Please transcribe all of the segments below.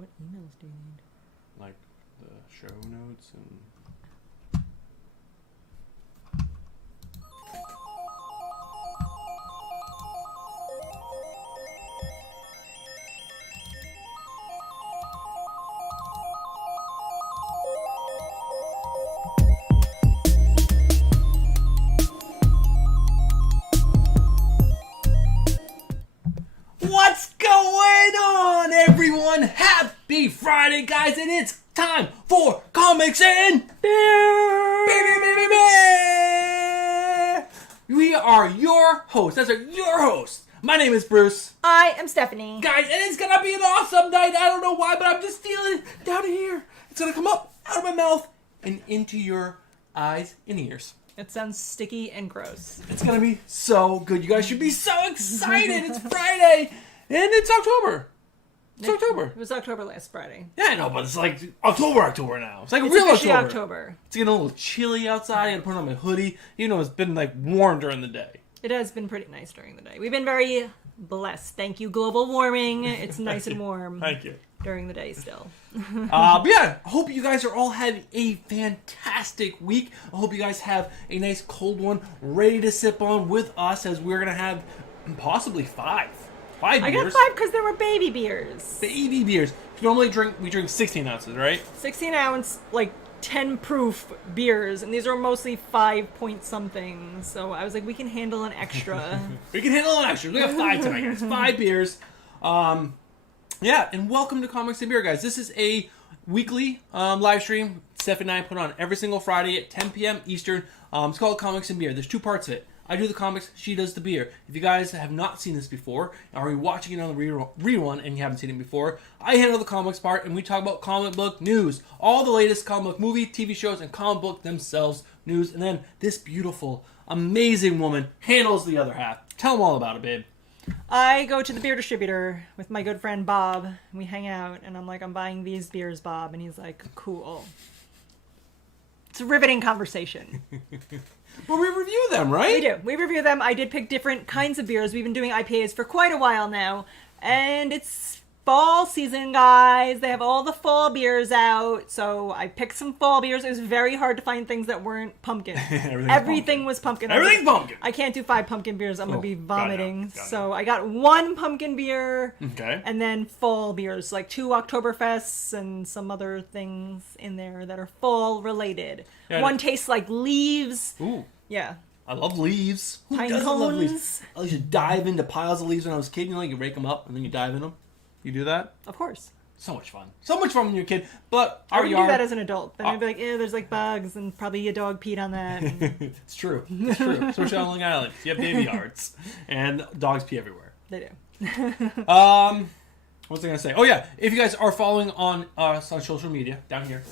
What emails do you need? Like the show notes and... What's going on, everyone? Happy Friday, guys, and it's time for Comics and Beer! Beer! We are your hosts. That's your host. My name is Bruce. I am Stephanie. Guys, and it's gonna be an awesome night. I don't know why, but I'm just feeling it down here. It's gonna come up out of my mouth and into your eyes and ears. It sounds sticky and gross. It's gonna be so good. You guys should be so excited. It's Friday, and it's October. It's October. It was October last Friday. Yeah, I know, but it's like October now. It's like It's real officially October. October. It's getting a little chilly outside. I gotta put on my hoodie. You know, it's been like warm during the day. It has been pretty nice during the day. We've been very blessed. Thank you, global warming. It's nice and warm. Thank you. During the day still. But yeah, I hope you guys are all having a fantastic week. I hope you guys have a nice cold one ready to sip on with us, as we're gonna have possibly five beers. I got 5 because there were baby beers. Baby beers. We drink 16 ounces, right? 16 ounce, like 10 proof beers, and these are mostly 5 point something. So I was like, we can handle an extra. We can handle an extra. We got 5 tonight, guys. 5 beers. Yeah, and welcome to Comics and Beer, guys. This is a weekly live stream Steph and I put on every single Friday at 10 p.m. Eastern. It's called Comics and Beer. There's 2 parts of it. I do the comics, she does the beer. If you guys have not seen this before, or you're watching it on the rerun and you haven't seen it before, I handle the comics part, and we talk about comic book news. All the latest comic book movie, TV shows, and comic book themselves news. And then this beautiful, amazing woman handles the other half. Tell them all about it, babe. I go to the beer distributor with my good friend Bob. And we hang out, and I'm like, I'm buying these beers, Bob. And he's like, cool. It's a riveting conversation. Well, we review them, right? We do. We review them. I did pick different kinds of beers. We've been doing IPAs for quite a while now. And it's fall season, guys. They have all the fall beers out. So I picked some fall beers. It was very hard to find things that weren't pumpkin. Everything was pumpkin. Everything's pumpkin. I can't do 5 pumpkin beers. I'm going to be vomiting. Got it. So I got 1 pumpkin beer. Okay. And then fall beers, like 2 Oktoberfests and some other things in there that are fall related. Yeah, one tastes like leaves. Ooh. Yeah. I love leaves. Who Pine doesn't love leaves? cones. I used to dive into piles of leaves when I was a kid. You know, you rake them up and then you dive in them. You do that? Of course. So much fun. So much fun when you're a kid. But I our wouldn't yard... do that as an adult. Then I'd be like, there's like bugs and probably a dog peed on that. And It's true. It's true. Especially on Long Island. You have baby yards. And dogs pee everywhere. they do. What was I going to say? Oh, yeah. If you guys are following on us on social media, down here.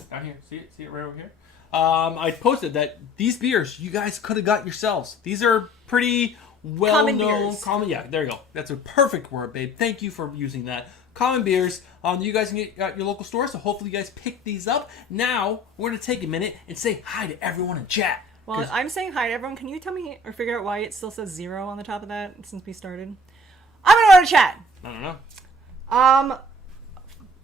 See it right over here? I posted that these beers you guys could have got yourselves. These are pretty well-known... Common beers. Yeah, there you go. That's a perfect word, babe. Thank you for using that. Common beers. You guys can get at your local store, so hopefully you guys pick these up. Now, we're going to take a minute and say hi to everyone in chat. Well, I'm saying hi to everyone. Can you tell me or figure out why it still says 0 on the top of that since we started? I'm going to go to chat. I don't know.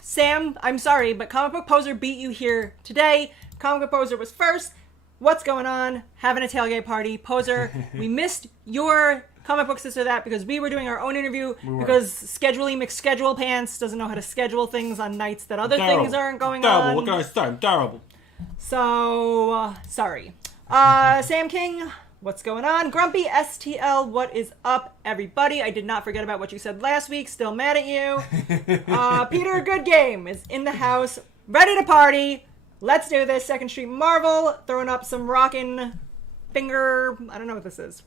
Sam, I'm sorry, but Comic Book Poser beat you here today. Comic Book Poser was first. What's going on? Having a tailgate party. Poser, we missed your Comic Book Sister That because we were doing our own interview because Scheduley McSchedule Pants doesn't know how to schedule things on nights that other things aren't going on. What can I say? I'm terrible. So, sorry. Sam King, what's going on? Grumpy STL, what is up, everybody? I did not forget about what you said last week. Still mad at you. Peter Good Game is in the house, ready to party. Let's do this. Second Street Marvel, throwing up some rockin' finger... I don't know what this is.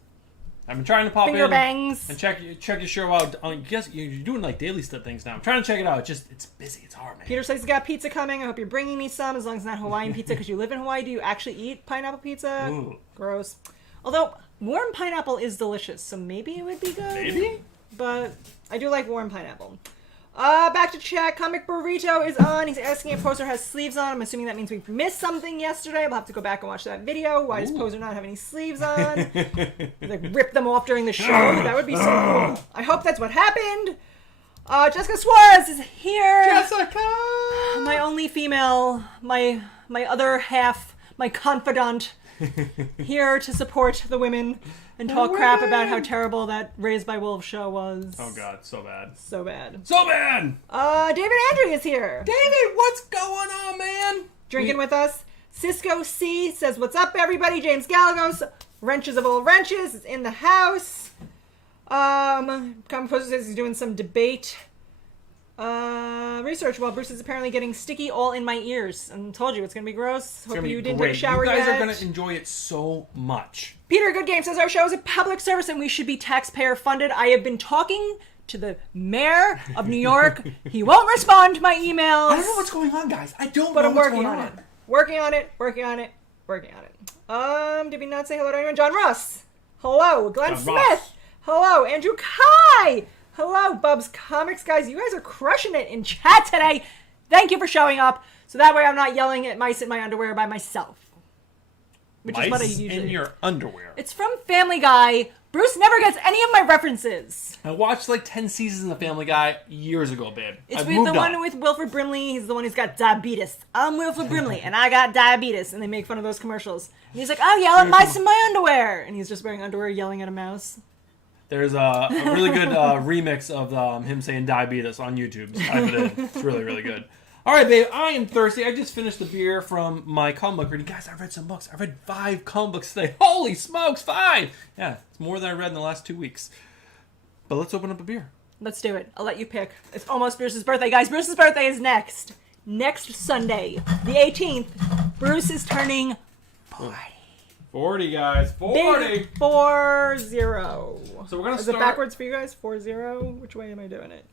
I've been trying to pop Finger in bangs. and check your show out. I guess you're doing like daily stuff things now. I'm trying to check it out. It's busy. It's hard, man. Peter says he's got pizza coming. I hope you're bringing me some, as long as it's not Hawaiian pizza, because you live in Hawaii. Do you actually eat pineapple pizza? Ooh. Gross. Although, warm pineapple is delicious, so maybe it would be good. Maybe? But I do like warm pineapple. Back to chat. Comic Burrito is on. He's asking if Poser has sleeves on. I'm assuming that means we missed something yesterday. We'll have to go back and watch that video. Why does Poser not have any sleeves on? Like, rip them off during the show. That would be so cool. I hope that's what happened. Jessica Suarez is here. Jessica! My only female, my other half, my confidant, here to support the women and talk crap about how terrible that Raised by Wolves show was. Oh god, so bad. So bad. So bad! David Andrew is here. David, what's going on, man? Drinking with us. Cisco C says, what's up, everybody? James Galagos, Wrenches of All Wrenches, is in the house. Comic Poster says he's doing some debate research while Bruce is apparently getting sticky all in my ears. And told you, it's going to be gross. Hope you didn't take a shower yet. You guys are going to enjoy it so much. Peter Good Game says, our show is a public service and we should be taxpayer funded. I have been talking to the mayor of New York. He won't respond to my emails. I don't know what's going on, guys. I don't know but I'm what's working going on it. Working on it. Did we not say hello to anyone? John Ross. Hello. Glenn John Smith. Ross. Hello. Andrew Kai. Hello, Bubs Comics. Guys, you guys are crushing it in chat today. Thank you for showing up. So that way I'm not yelling at mice in my underwear by myself. Which is what I usually in your underwear. It's from Family Guy. Bruce never gets any of my references. I watched like 10 seasons of Family Guy years ago, babe. It's with the one with Wilford Brimley. He's the one who's got diabetes. I'm Wilford Brimley, and I got diabetes. And they make fun of those commercials. And he's like, I'll yell at mice in my underwear. And he's just wearing underwear yelling at a mouse. There's a really good remix of him saying diabetes on YouTube. So type it in. It's really, really good. All right, babe, I am thirsty. I just finished the beer from my comic book reading. Guys, I've read some books. I've read 5 comic books today. Holy smokes, 5! Yeah, it's more than I read in the last 2 weeks. But let's open up a beer. Let's do it. I'll let you pick. It's almost Bruce's birthday. Guys, Bruce's birthday is next. Next Sunday, the 18th. Bruce is turning 40. 40, guys. 40! Big 40. So we're going to start... Is it backwards for you guys? 40? Which way am I doing it?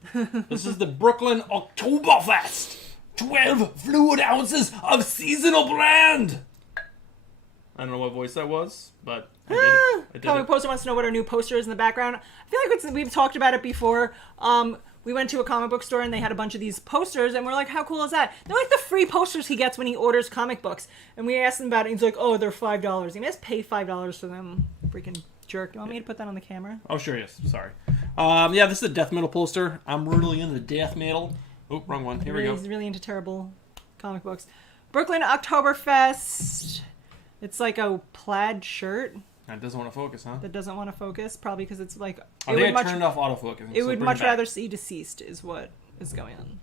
This is the Brooklyn Oktoberfest. 12 fluid ounces of seasonal brand. I don't know what voice that was, but I did it. Comic Poster wants to know what our new poster is in the background. I feel like we've talked about it before. We went to a comic book store and they had a bunch of these posters and we're like, how cool is that? They're like the free posters he gets when he orders comic books. And we asked him about it and he's like, oh, they're $5. He must pay $5 for them. Freaking jerk. Do you want me to put that on the camera? Oh, sure, yes. Sorry. Yeah, this is a death metal poster. I'm really into death metal. Oh, wrong one. Here we go. He's really into terrible comic books. Brooklyn Oktoberfest. It's like a plaid shirt. That doesn't want to focus, huh? That doesn't want to focus, probably because it's like... I think I turned off autofocus. It would much rather see Deceased, is what is going on.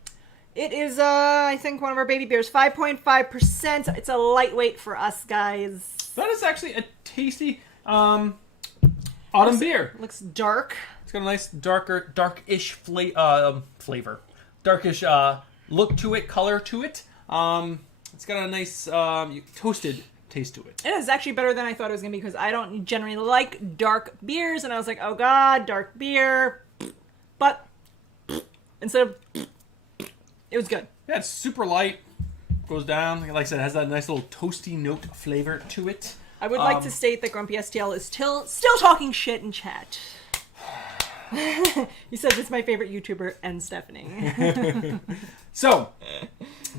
It is, I think, one of our baby beers. 5.5%. It's a lightweight for us, guys. That is actually a tasty autumn beer. Looks dark. It's got a nice darkish flavor. Darkish look to it, color to it. It's got a nice toasted taste to it. It is actually better than I thought it was going to be because I don't generally like dark beers. And I was like, oh god, dark beer. But instead of... It was good. Yeah, it's super light. Goes down. Like I said, it has that nice little toasty note flavor to it. I would like to state that Grumpy STL is still talking shit in chat. He says it's my favorite YouTuber and Stephanie. So,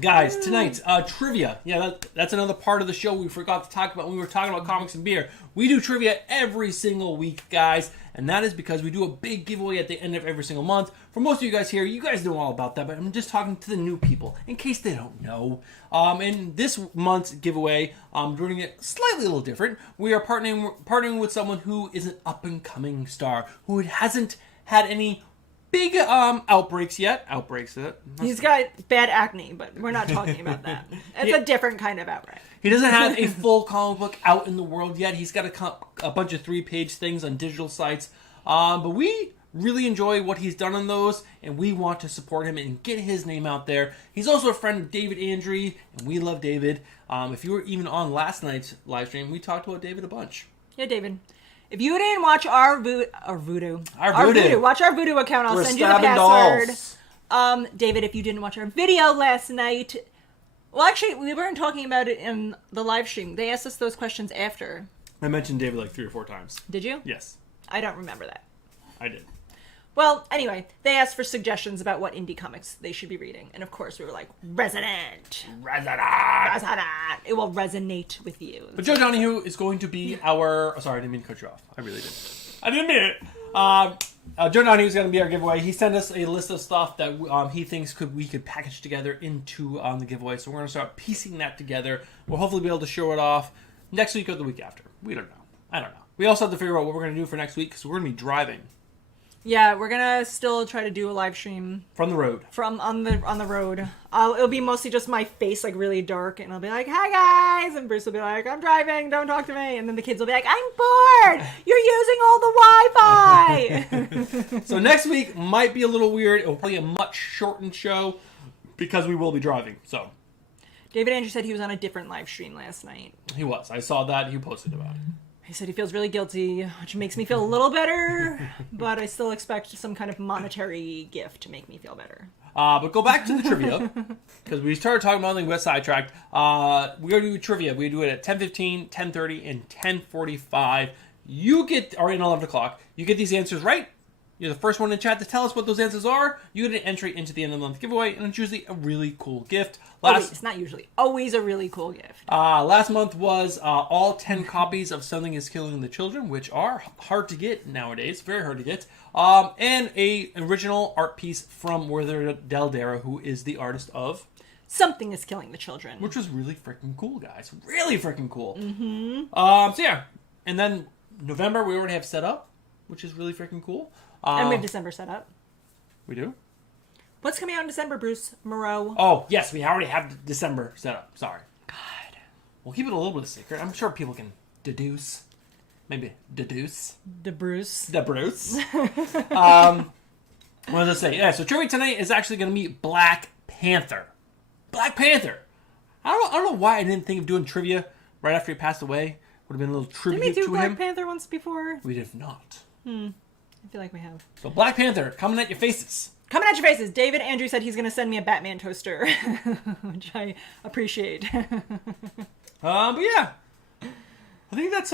guys, tonight, trivia. Yeah, that's another part of the show we forgot to talk about when we were talking about comics and beer. We do trivia every single week, guys, and that is because we do a big giveaway at the end of every single month. For most of you guys here, you guys know all about that, but I'm just talking to the new people, in case they don't know. In this month's giveaway, we're doing it slightly a little different. We are partnering with someone who is an up-and-coming star, who hasn't had any big outbreaks yet. He's got bad acne, but we're not talking about that. It's a different kind of outbreak. He doesn't have a full comic book out in the world yet. He's got a bunch of 3-page things on digital sites. But we really enjoy what he's done on those, and we want to support him and get his name out there. He's also a friend of David Andrew, and we love David. If you were even on last night's live stream, we talked about David a bunch. Yeah, David. If you didn't watch our Voodoo. Watch our Voodoo account. I'll send you the password. David, if you didn't watch our video last night... Well, actually, we weren't talking about it in the live stream. They asked us those questions after. I mentioned David like 3 or 4 times. Did you? Yes. I don't remember that. I did. Well, anyway, they asked for suggestions about what indie comics they should be reading. And of course, we were like, Resident. It will resonate with you. But Joe Downey is going to be our... Oh, sorry, I didn't mean to cut you off. I really did. I didn't mean it. Joe Downey was going to be our giveaway. He sent us a list of stuff that he thinks we could package together into the giveaway. So we're going to start piecing that together. We'll hopefully be able to show it off next week or the week after. We don't know. I don't know. We also have to figure out what we're going to do for next week because we're going to be driving. Yeah, we're gonna still try to do a live stream from the road. On the road. It'll be mostly just my face, like really dark, and I'll be like, "Hi guys," and Bruce will be like, "I'm driving, don't talk to me," and then the kids will be like, "I'm bored. You're using all the Wi-Fi." So next week might be a little weird. It'll probably be a much shortened show because we will be driving. So David Andrew said he was on a different live stream last night. He was. I saw that. He posted about it. He said he feels really guilty, which makes me feel a little better, but I still expect some kind of monetary gift to make me feel better. But go back to the trivia, because we started talking about something, we got sidetracked. We're going to do trivia. We do it at 10:15, 10:30, and 10:45. Or in 11 o'clock. You get these answers right. You're the first one in chat to tell us what those answers are. You get an entry into the end of the month giveaway, and it's usually a really cool gift. It's not usually. Always a really cool gift. Last month was all 10 copies of Something is Killing the Children, which are hard to get nowadays. Very hard to get. And a original art piece from Werther Dell'Edera, who is the artist of Something is Killing the Children. Which was really freaking cool, guys. Really freaking cool. Mm-hmm. So yeah. And then November we already have set up, which is really freaking cool. And we have December set up. We do? What's coming out in December, Bruce Moreau? Oh, yes, we already have December set up. Sorry. God. We'll keep it a little bit of secret. I'm sure people can deduce. Maybe deduce. Bruce. What was I say? Yeah, so trivia tonight is actually going to be Black Panther. Black Panther. I don't know why I didn't think of doing trivia right after he passed away. Would have been a little tribute to him. Didn't we do Black Panther once before? We have not. I feel like we have. So Black Panther, coming at your faces. Coming at your faces. David Andrew said he's going to send me a Batman toaster, which I appreciate. But yeah. I think that's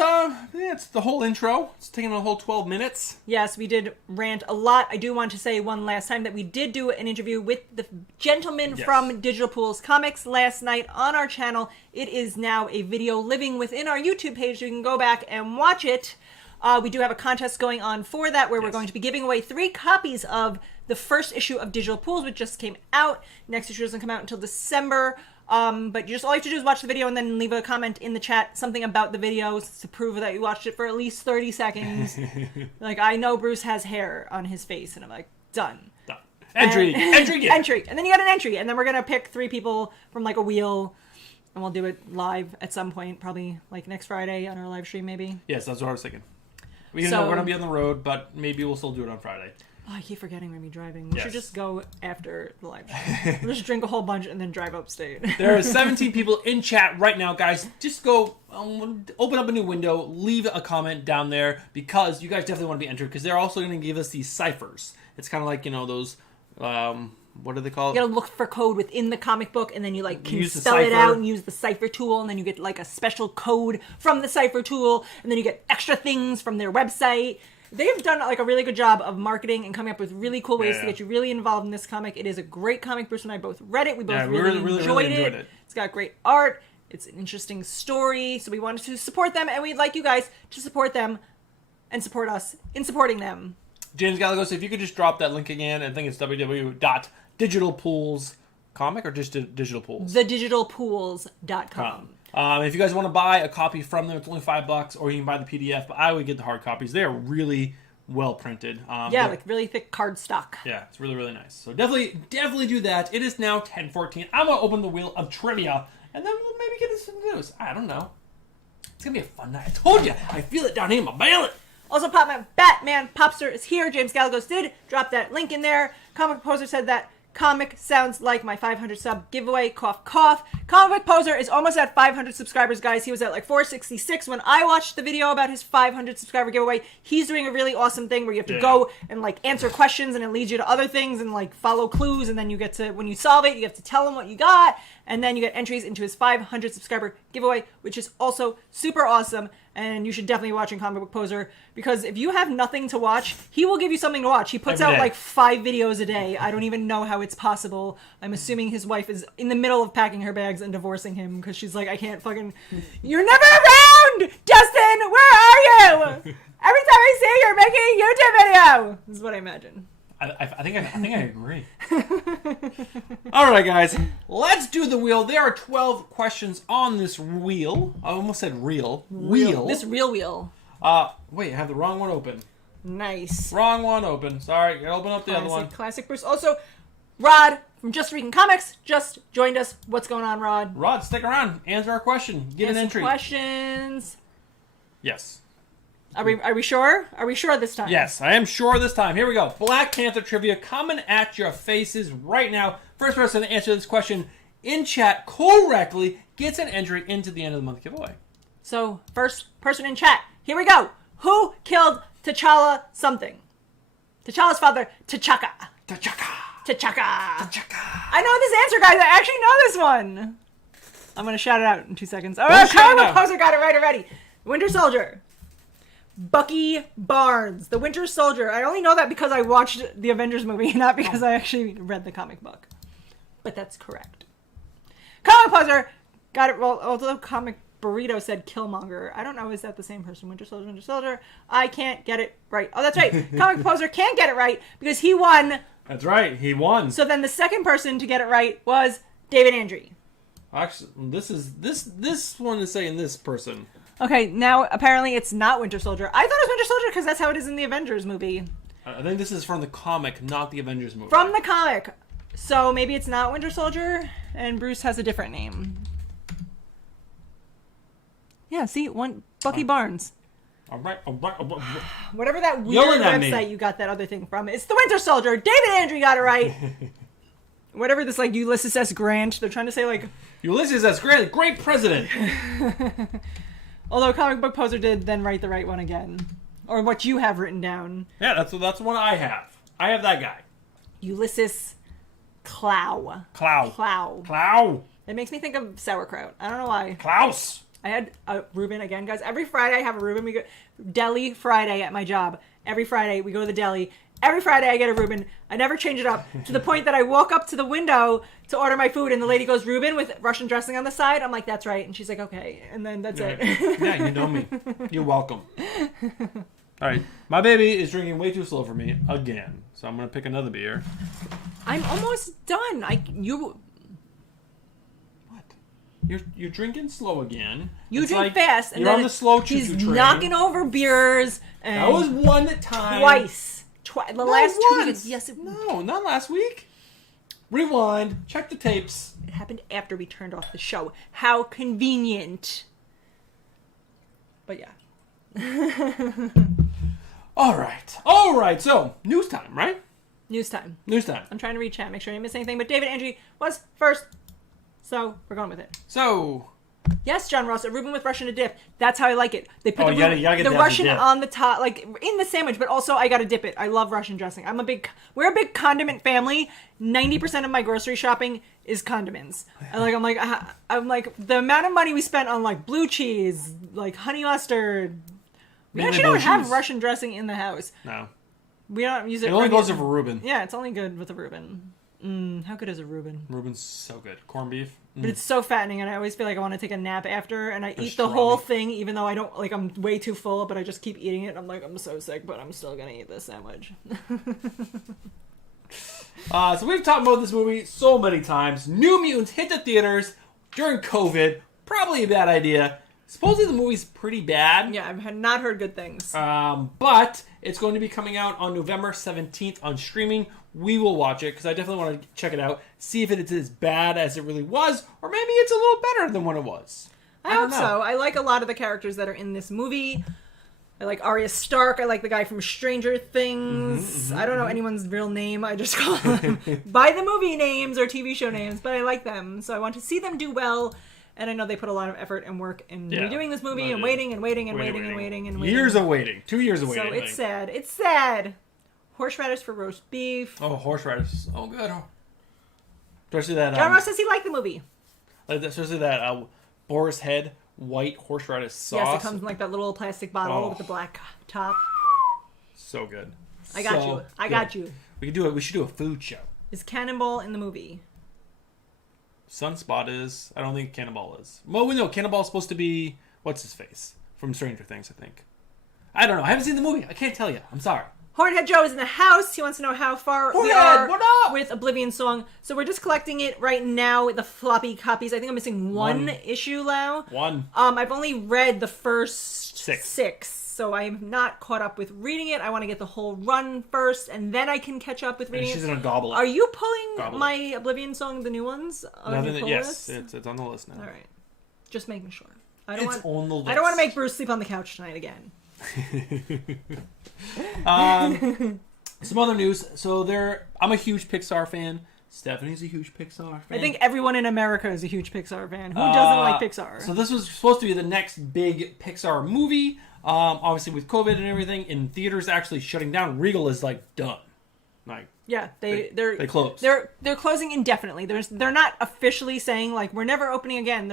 the whole intro. It's taking a whole 12 minutes. Yes, we did rant a lot. I do want to say one last time that we did do an interview with the gentleman from Digital Pools Comics last night on our channel. It is now a video living within our YouTube page, so you can go back and watch it. We do have a contest going on for that where we're going to be giving away 3 copies of the first issue of Digital Pools, which just came out. Next issue doesn't come out until December. But all you have to do is watch the video and then leave a comment in the chat, something about the video to prove that you watched it for at least 30 seconds. Like, I know Bruce has hair on his face, and I'm like, done. Entry. Entry. And then you got an entry, and then we're going to pick 3 people from, like, a wheel, and we'll do it live at some point, probably, like, next Friday on our live stream, maybe. Yes, that's what I was thinking. We know we're going to be on the road, but maybe we'll still do it on Friday. Oh, I keep forgetting we're driving. We should just go after the live stream. We'll just drink a whole bunch and then drive upstate. There are 17 people in chat right now, guys. Just go open up a new window, leave a comment down there, because you guys definitely want to be entered, because they're also going to give us these ciphers. It's kind of like, those... what do they call it? You gotta look for code within the comic book, and then you can spell it out and use the cipher tool, and then you get like a special code from the cipher tool, and then you get extra things from their website. They've done like a really good job of marketing and coming up with really cool ways to get you really involved in this comic. It is a great comic. Bruce and I both read it. We both really enjoyed it. It's got great art. It's an interesting story. So we wanted to support them, and we'd like you guys to support them and support us in supporting them. James Galagos, if you could just drop that link again, I think it's www.digitalpoolscomic or just Digital Pools? Thedigitalpools.com. If you guys want to buy a copy from them, it's only $5, or you can buy the PDF, but I would get the hard copies. They are really well printed. Like really thick cardstock. Yeah, it's really, really nice. So definitely do that. It is now 10:14. I'm going to open the wheel of trivia, and then we'll maybe get into some news. I don't know. It's going to be a fun night. I told you. I feel it down here in my belly. Also, Batman Popster is here. James Galagos did drop that link in there. Comic Poser said that comic sounds like my 500 sub giveaway. Cough, cough. Comic Poser is almost at 500 subscribers, guys. He was at like 466 when I watched the video about his 500 subscriber giveaway. He's doing a really awesome thing where you have to go and like answer questions, and it leads you to other things and like follow clues, and then you get to, when you solve it, you have to tell him what you got, and then you get entries into his 500 subscriber giveaway, which is also super awesome. And you should definitely be watching Comic Book Poser, because if you have nothing to watch, he will give you something to watch. He puts out like 5 videos a day. I don't even know how it's possible. I'm assuming his wife is in the middle of packing her bags and divorcing him, because she's like, I can't fucking... You're never around! Dustin, where are you! Every time I see you, you're making a YouTube video! This is what I imagine. I think I agree. All right, guys, let's do the wheel. There are 12 questions on this wheel. I almost said reel. Wheel. This real wheel. Wait, I have the wrong one open. Nice. Wrong one open. Sorry, open up the other one. Classic Bruce. Also, Rod from Just Reading Comics just joined us. What's going on, Rod? Rod, stick around. Answer our question. Get an entry. Questions. Yes. Are we sure? Are we sure this time? Yes, I am sure this time. Here we go. Black Panther trivia coming at your faces right now. First person to answer this question in chat correctly gets an entry into the end of the month giveaway. So, first person in chat. Here we go. Who killed T'Challa something? T'Challa's father, T'Chaka. T'Chaka. T'Chaka. T'Chaka. I know this answer, guys. I actually know this one. I'm going to shout it out in 2 seconds. Oh, Don't shout it Comic out. Poser got it right already. Winter Soldier. Bucky Barnes, the Winter Soldier. I only know that because I watched the Avengers movie, not because I actually read the comic book. But that's correct. Comic Poser got it. Well, although Comic Burrito said Killmonger. I don't know. Is that the same person? Winter Soldier, Winter Soldier. I can't get it right. Oh, that's right. Comic Poser can't get it right because he won. That's right. He won. So then the second person to get it right was David Andrew. Actually, this one is saying this person. Okay, now apparently it's not Winter Soldier. I thought it was Winter Soldier because that's how it is in the Avengers movie. I think this is from the comic, not the Avengers movie. From the comic. So maybe it's not Winter Soldier and Bruce has a different name. Yeah, see? Bucky Barnes. All right. Whatever that weird website you got that other thing from. It's the Winter Soldier. David Andrew got it right. Whatever this, like, Ulysses S. Grant. They're trying to say, like... Ulysses S. Grant, great president. Although Comic Book Poser did then write the right one again. Or what you have written down. Yeah, that's the one I have. I have that guy. Ulysses Clow. Clow. It makes me think of sauerkraut. I don't know why. Klaus. I had a Reuben again, guys. Every Friday I have a Reuben. We go deli Friday at my job. Every Friday we go to the deli. Every Friday I get a Reuben. I never change it up to the point that I walk up to the window to order my food and the lady goes, Reuben with Russian dressing on the side. I'm like, that's right. And she's like, okay. And then that's it. Yeah, you know me. You're welcome. All right. My baby is drinking way too slow for me again. So I'm going to pick another beer. I'm almost done. What? You're drinking slow again. You it's drink like fast. And you're then on the slow he's choo-choo train. knocking over beers. And that was one time. Twice. The last 2 weeks. Yes. No, not last week. Rewind. Check the tapes. It happened after we turned off the show. How convenient. But yeah. All right. So, news time, right? News time. I'm trying to read chat, make sure I didn't miss anything. But David Andrew was first. So, we're going with it. So, yes, John Ross, a Reuben with Russian to dip. That's how I like it. They put the Russian on the top, like in the sandwich, but also I gotta dip it. I love Russian dressing. We're a big condiment family. 90% of my grocery shopping is condiments. I'm like the amount of money we spent on like blue cheese, like honey mustard. We actually don't have Russian dressing in the house. No. We don't use it. It only goes with a Reuben. Yeah, it's only good with a Reuben. How good is a Reuben? Reuben's so good. Corned beef. But it's so fattening, and I always feel like I want to take a nap after, and I eat the whole thing, even though I don't, like, I'm way too full, but I just keep eating it. I'm like, I'm so sick, but I'm still gonna eat this sandwich. So we've talked about this movie so many times. New Mutants hit the theaters during COVID. Probably a bad idea. Supposedly the movie's pretty bad. Yeah, I've not heard good things. But it's going to be coming out on November 17th on streaming. We will watch it because I definitely want to check it out, see if it's as bad as it really was, or maybe it's a little better than what it was. I hope so. I like a lot of the characters that are in this movie. I like Arya Stark. I like the guy from Stranger Things. I don't know anyone's real name. I just call them by the movie names or TV show names, but I like them. So I want to see them do well. And I know they put a lot of effort and work in redoing this movie and waiting. Years of waiting. 2 years of waiting. So it's sad. It's sad. Horseradish for roast beef. Oh, horseradish. Oh, good. Especially that... John Ross says he liked the movie. Especially that Boar's Head white horseradish sauce. Yes, it comes in like that little plastic bottle with the black top. So good. I got you. We should do a food show. Is Cannonball in the movie? Sunspot is. I don't think Cannonball is. Well, we know Cannonball's supposed to be... What's his face? From Stranger Things, I think. I don't know. I haven't seen the movie. I can't tell you. I'm sorry. Hornhead Joe is in the house. He wants to know how far we are with Oblivion Song. So we're just collecting it right now with the floppy copies. I think I'm missing one issue now. I've only read the first six. So I'm not caught up with reading it. I want to get the whole run first, and then I can catch up with reading she's it. Gonna gobble it. Are you pulling my Oblivion Song, the new ones? Yes, it's on the list now. All right. Just making sure. On the list. I don't want to make Bruce sleep on the couch tonight again. Some other news. So I'm a huge Pixar fan. Stephanie's a huge Pixar fan. I think everyone in America is a huge Pixar fan. Who doesn't like Pixar? So this was supposed to be the next big Pixar movie. Obviously with COVID and everything, in theaters actually shutting down. Regal is like done. Yeah, they close. They're closing indefinitely. They're not officially saying like we're never opening again.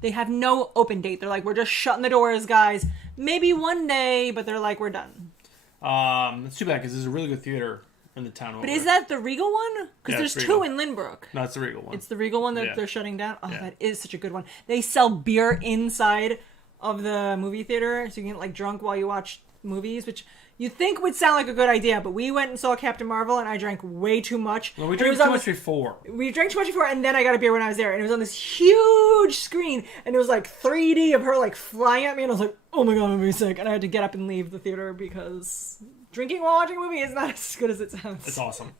They have no open date. They're like we're just shutting the doors, guys. Maybe one day, but they're like we're done. It's too bad because there's a really good theater in the town. But is that the Regal one? Because there's two in Lynbrook. No, it's the Regal one. It's the Regal one that they're shutting down. Oh, that is such a good one. They sell beer inside of the movie theater, so you can get like drunk while you watch movies, which you think would sound like a good idea, but we went and saw Captain Marvel, and I drank way too much. Well, we drank too much before. We drank too much before, and then I got a beer when I was there, and it was on this huge screen, and it was like 3D of her like flying at me, and I was like, oh my god, I'm gonna be sick, and I had to get up and leave the theater because drinking while watching a movie is not as good as it sounds. It's awesome.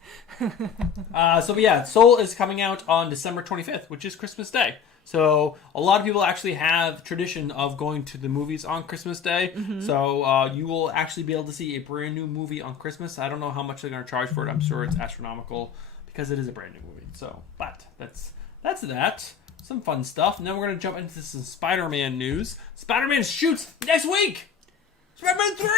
Soul is coming out on December 25th, which is Christmas Day. So a lot of people actually have tradition of going to the movies on Christmas Day. Mm-hmm. So you will actually be able to see a brand new movie on Christmas. I don't know how much they're going to charge for it. I'm sure it's astronomical because it is a brand new movie. So, but that's that. Some fun stuff. And then we're going to jump into some Spider-Man news. Spider-Man shoots next week. Spider-Man 3.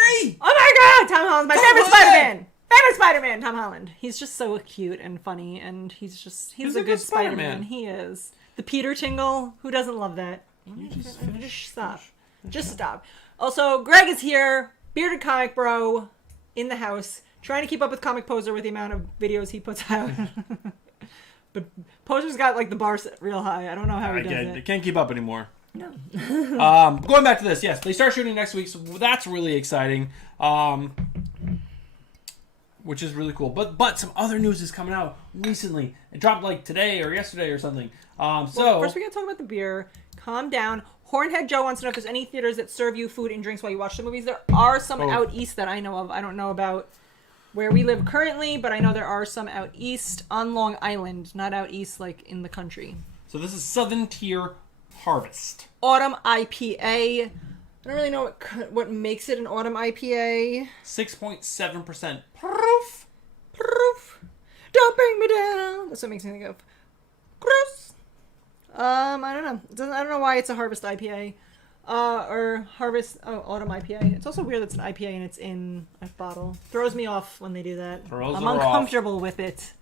Oh my god, Tom Holland, my favorite Spider-Man. Favorite Spider-Man, Tom Holland. He's just so cute and funny, and he's a good Spider-Man. He is. The Peter tingle, who doesn't love that? Just stop. Just stop. Also, Greg is here, bearded comic bro, in the house, trying to keep up with Comic Poser with the amount of videos he puts out. But Poser's got like the bar set real high. I don't know how he does it. They can't keep up anymore. No. Going back to this, yes, they start shooting next week, so that's really exciting. Which is really cool. But some other news is coming out recently. It dropped like today or yesterday or something. First we gotta talk about the beer. Calm down. Hornhead Joe wants to know if there's any theaters that serve you food and drinks while you watch the movies. There are some out east that I know of. I don't know about where we live currently, but I know there are some out east on Long Island, not out east like in the country. So this is Southern Tier Harvest. Autumn IPA. I don't really know what makes it an autumn IPA. 6.7% proof. Don't bring me down. That's what makes me think of gross. I don't know. I don't know why it's a Harvest IPA. Or Harvest Autumn IPA. It's also weird that it's an IPA and it's in a bottle. Throws me off when they do that. I'm uncomfortable with it.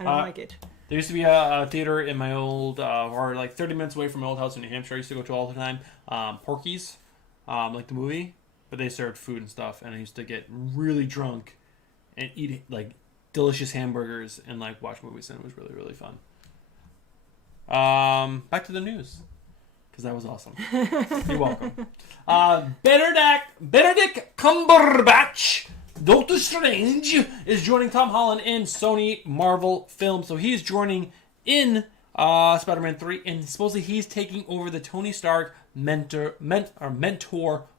I don't like it. There used to be a theater in my old, or like 30 minutes away from my old house in New Hampshire. I used to go to all the time. Porky's, like the movie, but they served food and stuff, and I used to get really drunk and eat like delicious hamburgers and like watch movies, and it was really, really fun. Back to the news, because that was awesome. You're welcome. Benedict Cumberbatch, Doctor Strange, is joining Tom Holland in Sony Marvel film. So he's joining in Spider-Man 3, and supposedly he's taking over the Tony Stark mentor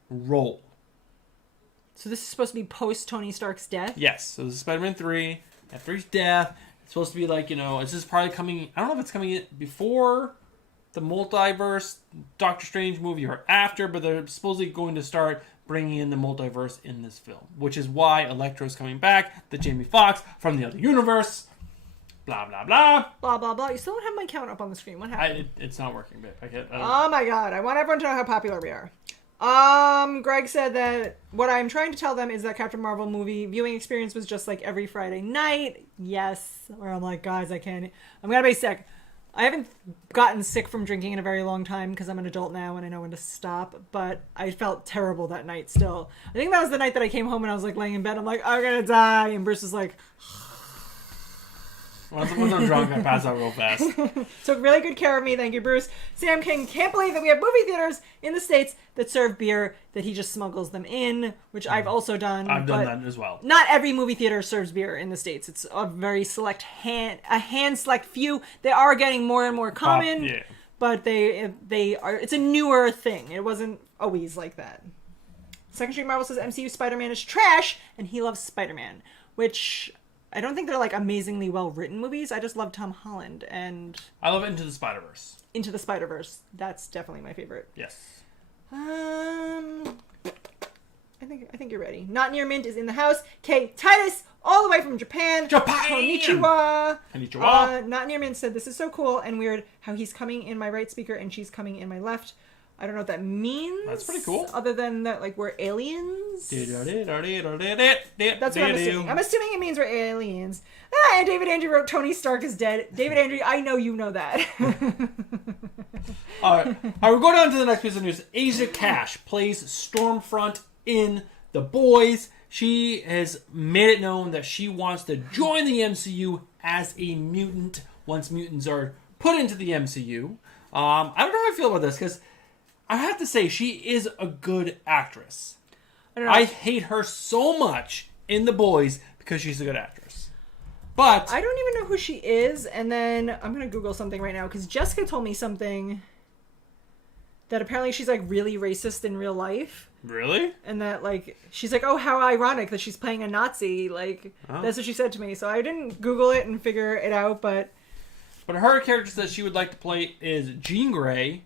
role. So this is supposed to be post Tony Stark's death? Yes. So this is Spider-Man 3. After his death, it's supposed to be like, it's just probably coming... I don't know if it's coming in before the multiverse Doctor Strange movie or after, but they're supposedly going to start bringing in the multiverse in this film, which is why Electro's coming back, the Jamie Foxx from the other universe, blah, blah, blah. Blah, blah, blah. You still don't have my count up on the screen. What happened? It's not working, babe. Oh my god. I want everyone to know how popular we are. Greg said that what I'm trying to tell them is that Captain Marvel movie viewing experience was just like every Friday night. Yes. Where I'm like, guys, I'm gonna be sick. I haven't gotten sick from drinking in a very long time because I'm an adult now and I know when to stop, but I felt terrible that night still. I think that was the night that I came home and I was like laying in bed. I'm like, I'm gonna die. And Bruce was like, Once I'm drunk, I pass out real fast. Took really good care of me. Thank you, Bruce. Sam King can't believe that we have movie theaters in the States that serve beer, that he just smuggles them in, which I've also done. I've done that as well. Not every movie theater serves beer in the States. It's a very select hand select few. They are getting more and more common, yeah. But they are. It's a newer thing. It wasn't always like that. Second Street Marvel says MCU Spider-Man is trash, and he loves Spider-Man, which I don't think they're like amazingly well-written movies. I just love Tom Holland, and I love Into the Spider-Verse. Into the Spider-Verse. That's definitely my favorite. Yes. I think you're ready. Not Near Mint is in the house. Kay Titus, all the way from Japan. Konnichiwa. Konnichiwa. Not Near Mint said, this is so cool and weird how he's coming in my right speaker and she's coming in my left. I don't know what that means. That's pretty cool. Other than that, like, we're aliens. That's What I'm assuming. I'm assuming it means we're aliens. And David Andrew wrote Tony Stark is dead. David Andrew, I know you know that. All right, we're going on to the next piece of news. Asia Cash plays Stormfront in The Boys. She has made it known that she wants to join the MCU as a mutant once mutants are put into the MCU. I don't know how I feel about this because I have to say she is a good actress. I hate her so much in The Boys because she's a good actress. But I don't even know who she is, and then I'm going to Google something right now because Jessica told me something that apparently she's like really racist in real life. Really? And that like she's like, oh, how ironic that she's playing a Nazi. Like that's what she said to me. So I didn't Google it and figure it out, but her characters that she would like to play is Jean Grey,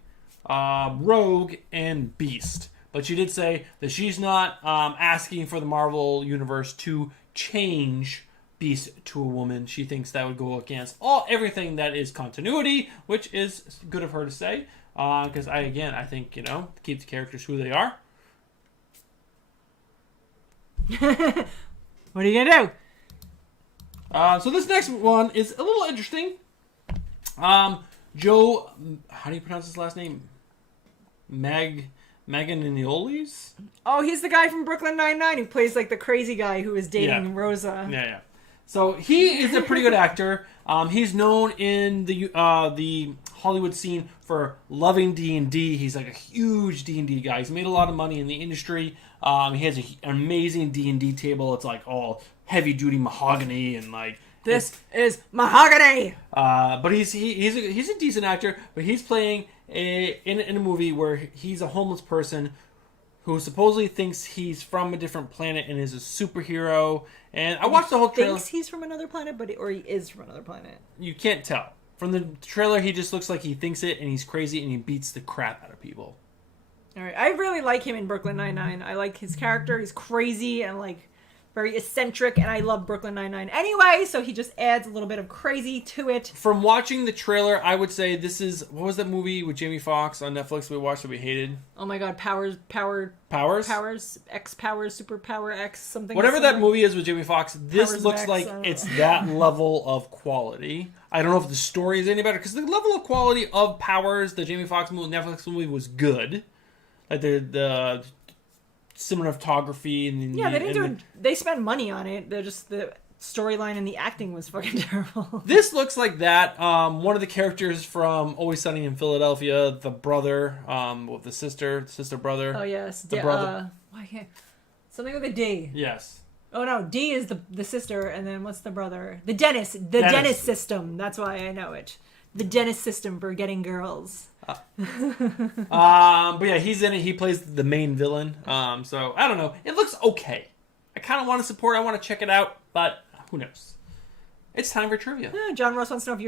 Rogue, and Beast. But she did say that she's not asking for the Marvel Universe to change Beast to a woman. She thinks that would go against everything that is continuity, which is good of her to say. Because I think, keep the characters who they are. What are you going to do? So this next one is a little interesting. Joe, how do you pronounce his last name? Manganiello's? Oh, he's the guy from Brooklyn Nine-Nine who plays like the crazy guy who is dating Rosa. Yeah. So he is a pretty good actor. He's known in the Hollywood scene for loving D&D. He's like a huge D&D guy. He's made a lot of money in the industry. He has an amazing D&D table. It's like all heavy-duty mahogany and like... This is mahogany! But he's a decent actor, but he's playing in a movie where he's a homeless person who supposedly thinks he's from a different planet and is a superhero. And I watched the whole trailer. Thinks he's from another planet, or he is from another planet. You can't tell. From the trailer, he just looks like he thinks it, and he's crazy, and he beats the crap out of people. All right, I really like him in Brooklyn Nine-Nine. I like his character. He's crazy and like very eccentric, and I love Brooklyn Nine-Nine anyway, so he just adds a little bit of crazy to it. From watching the trailer, I would say this is... What was that movie with Jamie Foxx on Netflix we watched that we hated? Oh my god, Powers? X Powers, Superpower X, something. Whatever that movie is with Jamie Foxx, this Powers looks X, like it's that level of quality. I don't know if the story is any better, because the level of quality of Powers, the Jamie Foxx Netflix movie, was good. Like the cinematography and they spent money on it. They're just the storyline and the acting was fucking terrible. This looks like that. One of the characters from Always Sunny in Philadelphia, the brother, with the sister brother. Oh yes, the brother. Why can't something with a D? Yes. Oh no, D is the sister, and then what's the brother? The Dennis system. That's why I know it. The Dennis system for getting girls. But yeah, he's in it. He plays the main villain. So I don't know. It looks okay. I kind of want to support. I want to check it out, but who knows? It's time for trivia. Yeah, John Ross wants to know if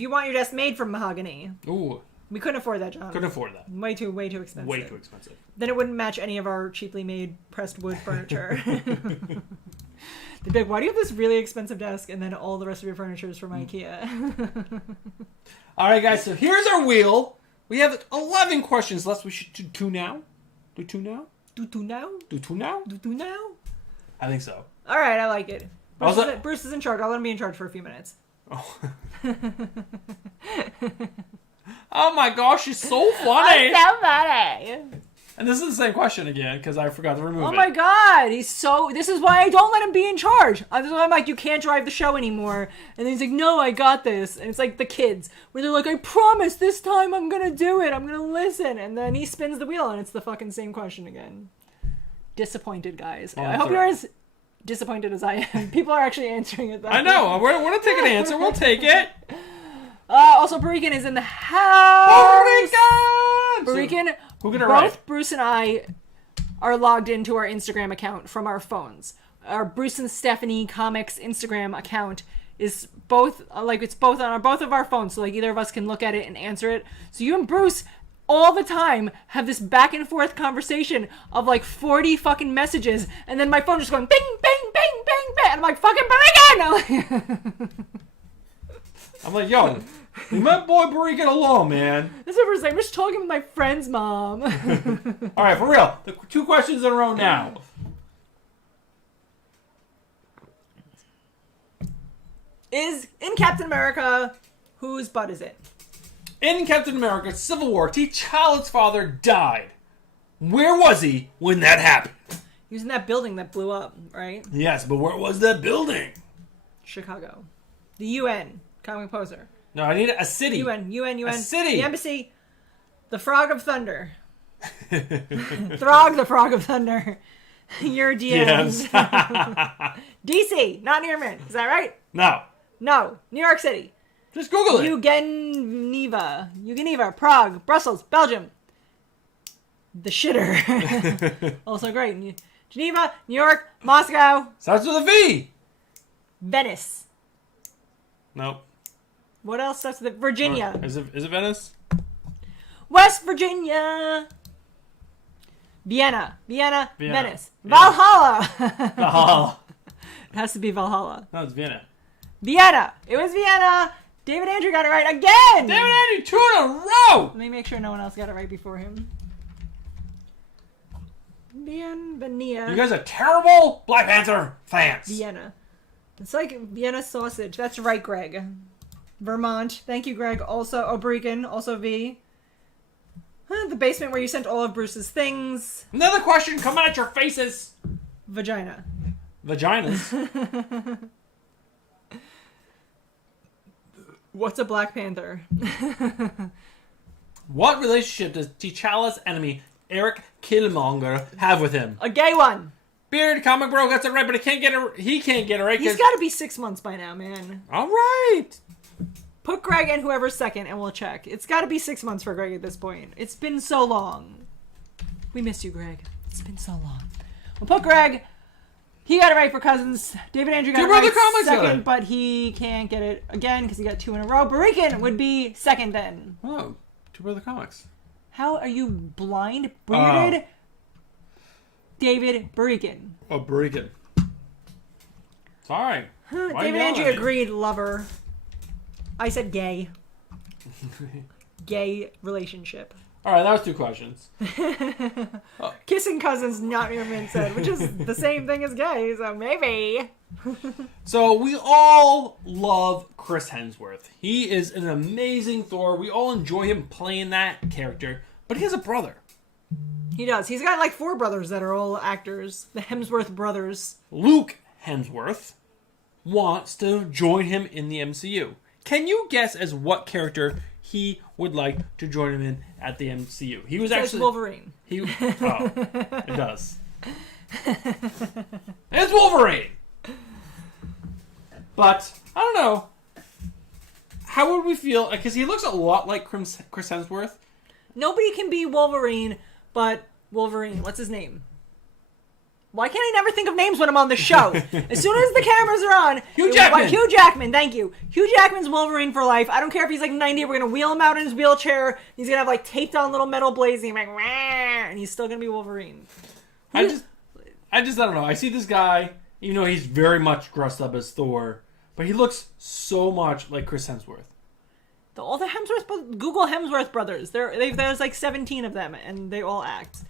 you want your desk made from mahogany. Ooh, we couldn't afford that, John. Couldn't afford that. Way too expensive. Way too expensive. Then it wouldn't match any of our cheaply made pressed wood furniture. They'd be like, why do you have this really expensive desk and then all the rest of your furniture is from IKEA? All right, guys, so here's our wheel. We have 11 questions left. We should do two now. Do two now? Do two now? Do two now? Do two now? I think so. All right, I like it. Bruce is in charge. I'll let him be in charge for a few minutes. Oh, oh my gosh, she's so funny. I'm so funny. And this is the same question again, because I forgot to remove it. Oh my god, this is why I don't let him be in charge. This is why I'm like, you can't drive the show anymore. And then he's like, no, I got this. And it's like the kids, where they're like, I promise this time I'm gonna do it. I'm gonna listen. And then he spins the wheel and it's the fucking same question again. Disappointed, guys. Oh, I hope you're as disappointed as I am. People are actually answering it. I know. We're gonna take an answer. We'll take it. Also, Barikan is in the house. Barikan! Who can both Bruce and I are logged into our Instagram account from our phones. Our Bruce and Stephanie Comics Instagram account is both it's both on both of our phones, so like either of us can look at it and answer it. So you and Bruce all the time have this back and forth conversation of like 40 fucking messages, and then my phone just going bing, bing, bing, bing, bing, and I'm like, fucking Barikan! I'm like, yo, leave my boy Barikan alone, man. This is I'm just talking with my friend's mom. All right, for real. The 2 questions in a row now. Is in Captain America, whose butt is it? In Captain America Civil War, T'Challa's father died. Where was he when that happened? He was in that building that blew up, right? Yes, but where was that building? Chicago. The UN. Comic poser. No, I need a city. UN. A city. The embassy. The Frog of Thunder. Throg the Frog of Thunder. Your DM. Yes. DC, not Nearman. Is that right? No. No. New York City. Just Google it. Geneva. Prague. Brussels. Belgium. The shitter. Also great. Geneva. New York. Moscow. Starts with a V. Venice. Nope. What else starts with Virginia? Is it Venice? West Virginia. Vienna. Venice. Yeah. Valhalla. Valhalla. It has to be Valhalla. No, it's Vienna. Vienna. It was Vienna. David Andrew got it right again. David Andrew, 2 in a row. Let me make sure no one else got it right before him. Bienvenida. You guys are terrible Black Panther fans. Vienna. It's like Vienna sausage. That's right, Greg. Vermont. Thank you, Greg. Also, Barikan. Also, V. The basement where you sent all of Bruce's things. Another question coming at your faces. Vagina. Vaginas. What's a Black Panther? What relationship does T'Challa's enemy, Eric Killmonger, have with him? A gay one. Beard comic bro gets it right, but he can't get it right. He's got to be 6 months by now, man. All right. Put Greg and whoever's second, and we'll check. It's got to be 6 months for Greg at this point. It's been so long. We miss you, Greg. It's been so long. We'll put Greg. He got it right for Cousins. David Andrew got it right second, but he can't get it again because he got 2 in a row. Barikan would be second then. Oh, Two Brother Comics. How are you blind? Bearded David Barikan. Oh, Barikan. Sorry. David Andrew agreed, lover. I said gay. Gay relationship. All right, that was 2 questions. Kissing cousins, not Nearman said, which is the same thing as gay, so maybe. So we all love Chris Hemsworth. He is an amazing Thor. We all enjoy him playing that character, but he has a brother. He does. He's got like 4 brothers that are all actors. The Hemsworth brothers. Luke Hemsworth wants to join him in the MCU. Can you guess as what character he would like to join him in at the MCU? He was actually Wolverine. It does. It's Wolverine. But I don't know. How would we feel? Because he looks a lot like Chris Hemsworth. Nobody can be Wolverine, but Wolverine. What's his name? Why can't I never think of names when I'm on the show? As soon as the cameras are on... Hugh Jackman! Hugh Jackman, thank you. Hugh Jackman's Wolverine for life. I don't care if he's like 90, we're going to wheel him out in his wheelchair. He's going to have like taped on little metal blades and he's like, "Wah," and he's still going to be Wolverine. I don't know. I see this guy, even though he's very much dressed up as Thor, but he looks so much like Chris Hemsworth. All the Hemsworth... Google Hemsworth brothers. There's like 17 of them and they all act.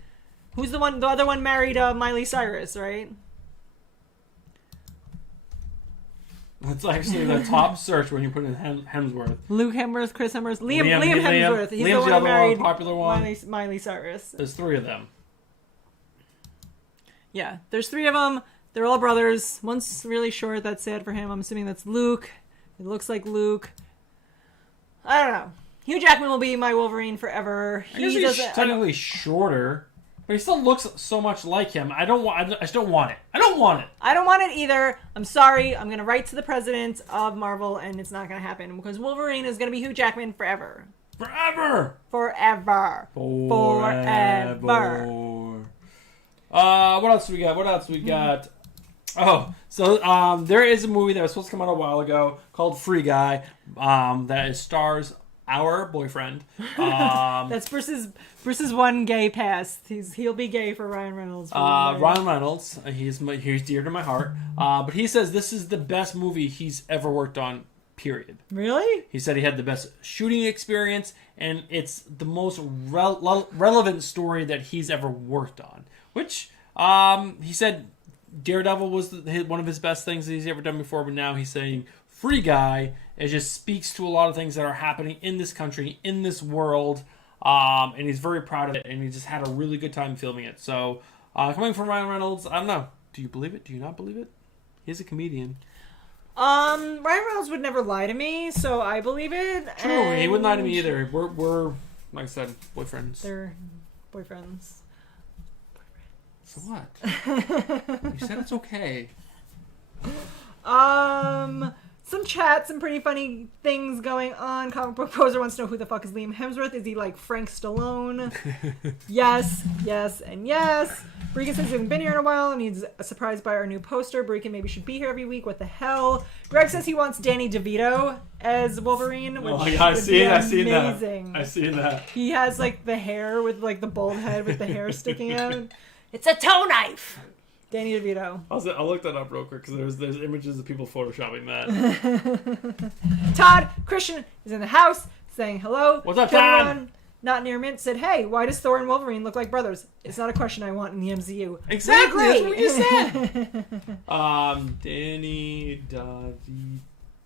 Who's the one? The other one married Miley Cyrus, right? That's actually the top search when you put in Hemsworth. Luke Hemsworth, Chris Hemsworth, Liam Hemsworth. He's the one who married popular one. Miley Cyrus. There's 3 of them. Yeah, there's 3 of them. They're all brothers. One's really short. That's sad for him. I'm assuming that's Luke. It looks like Luke. I don't know. Hugh Jackman will be my Wolverine forever. He's technically shorter, but he still looks so much like him. I just don't want it. I don't want it. I don't want it either. I'm sorry. I'm going to write to the president of Marvel, and it's not going to happen because Wolverine is going to be Hugh Jackman forever. Forever. What else we got? Oh, so there is a movie that was supposed to come out a while ago called Free Guy that stars our boyfriend. That's Bruce's one gay past. He'll be gay for Ryan Reynolds. Ryan Reynolds, he's dear to my heart. But he says this is the best movie he's ever worked on. Period. Really? He said he had the best shooting experience, and it's the most relevant story that he's ever worked on. Which he said Daredevil was one of his best things that he's ever done before, but now he's saying Free Guy. It just speaks to a lot of things that are happening in this country, in this world, and he's very proud of it, and he just had a really good time filming it. So, coming from Ryan Reynolds, I don't know. Do you believe it? Do you not believe it? He's a comedian. Ryan Reynolds would never lie to me, so I believe it. True, he wouldn't lie to me either. We're like I said, boyfriends. They're boyfriends. So what? You said it's okay. Some chat, some pretty funny things going on. Comic Book Poser wants to know who the fuck is Liam Hemsworth. Is he like Frank Stallone? Yes, and yes. Breakin says he hasn't been here in a while and he's surprised by our new poster. Breakin maybe should be here every week. What the hell? Greg says he wants Danny DeVito as Wolverine, which I've seen amazing. I've seen that. He has like the hair with like the bald head with the hair sticking out. It's a toe knife. Danny DeVito. I'll look that up real quick because there's images of people photoshopping that. Todd Christian is in the house saying hello. What's up, Todd? Not near mint said, "Hey, why does Thor and Wolverine look like brothers? It's not a question I want in the MCU." Exactly. That's what you said. Danny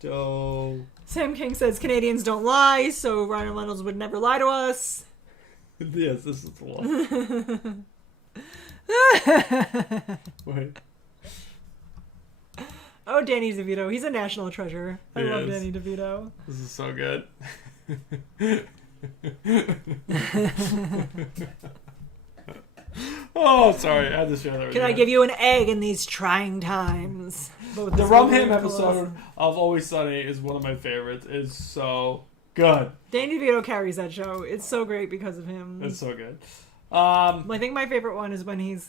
DeVito. Sam King says Canadians don't lie, so Ryan Reynolds would never lie to us. Yes, this is the one. Wait. Oh, Danny DeVito. He's a national treasure. I love Danny DeVito. This is so good. Oh, sorry. I had to share that. Can I give you an egg in these trying times? The Rum Ham episode of Always Sunny is one of my favorites. It's so good. Danny DeVito carries that show. It's so great because of him. It's so good. I think my favorite one is when he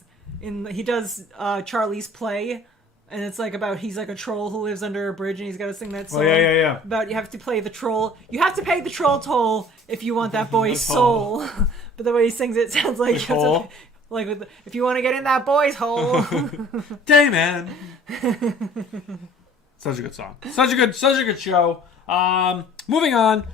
does Charlie's Play, and it's like about he's like a troll who lives under a bridge and he's got to sing that song. Oh, yeah. About you have to play the troll. You have to pay the troll toll if you want that boy's soul. But the way he sings it sounds like you have to, like if you want to get in that boy's hole. Day man. Such a good song. Such a good show. Moving on.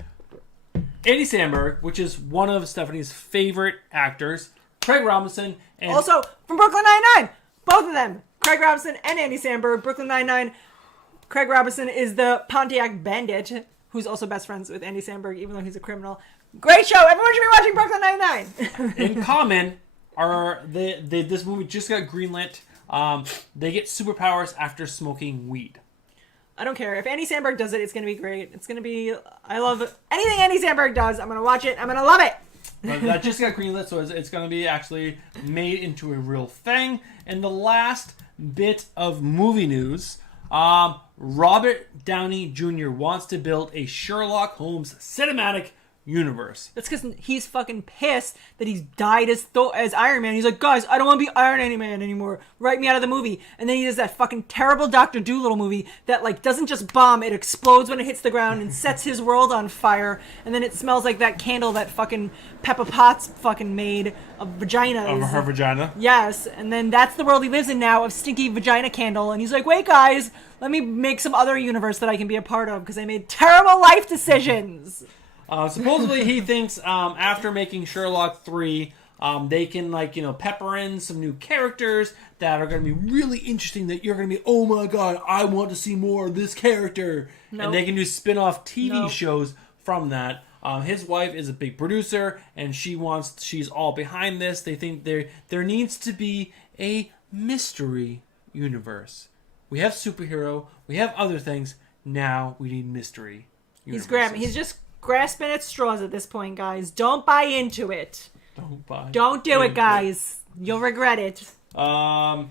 Andy Samberg, which is one of Stephanie's favorite actors, Craig Robinson, and also from Brooklyn Nine-Nine, both of them, Craig Robinson and Andy Samberg. Brooklyn Nine-Nine. Craig Robinson is the Pontiac Bandit, who's also best friends with Andy Samberg, even though he's a criminal. Great show. Everyone should be watching Brooklyn Nine-Nine. In common, this movie just got greenlit. They get superpowers after smoking weed. I don't care. If Andy Samberg does it, it's going to be great. It's going to be... I love anything Andy Samberg does. I'm going to watch it. I'm going to love it. But that just got greenlit, so it's going to be actually made into a real thing. And the last bit of movie news, Robert Downey Jr. wants to build a Sherlock Holmes cinematic universe. That's because he's fucking pissed that he's died as Iron Man. He's like, guys, I don't want to be Iron Man anymore. Write me out of the movie. And then he does that fucking terrible Dr. Dolittle movie that like doesn't just bomb, it explodes when it hits the ground and sets his world on fire. And then it smells like that candle that fucking Peppa Potts fucking made of vaginas. Of her vagina? Yes. And then that's the world he lives in now, of stinky vagina candle. And he's like, wait guys, let me make some other universe that I can be a part of because I made terrible life decisions. Supposedly he thinks after making Sherlock 3, they can pepper in some new characters that are going to be really interesting, that you're going to be, oh my god, I want to see more of this character. Nope. And they can do spin-off TV shows from that. His wife is a big producer and she's all behind this. They think there needs to be a mystery universe. We have superhero. We have other things. Now we need mystery universes. He's just grasping at straws at this point, guys. Don't buy into it. Don't do it, guys. You'll regret it. So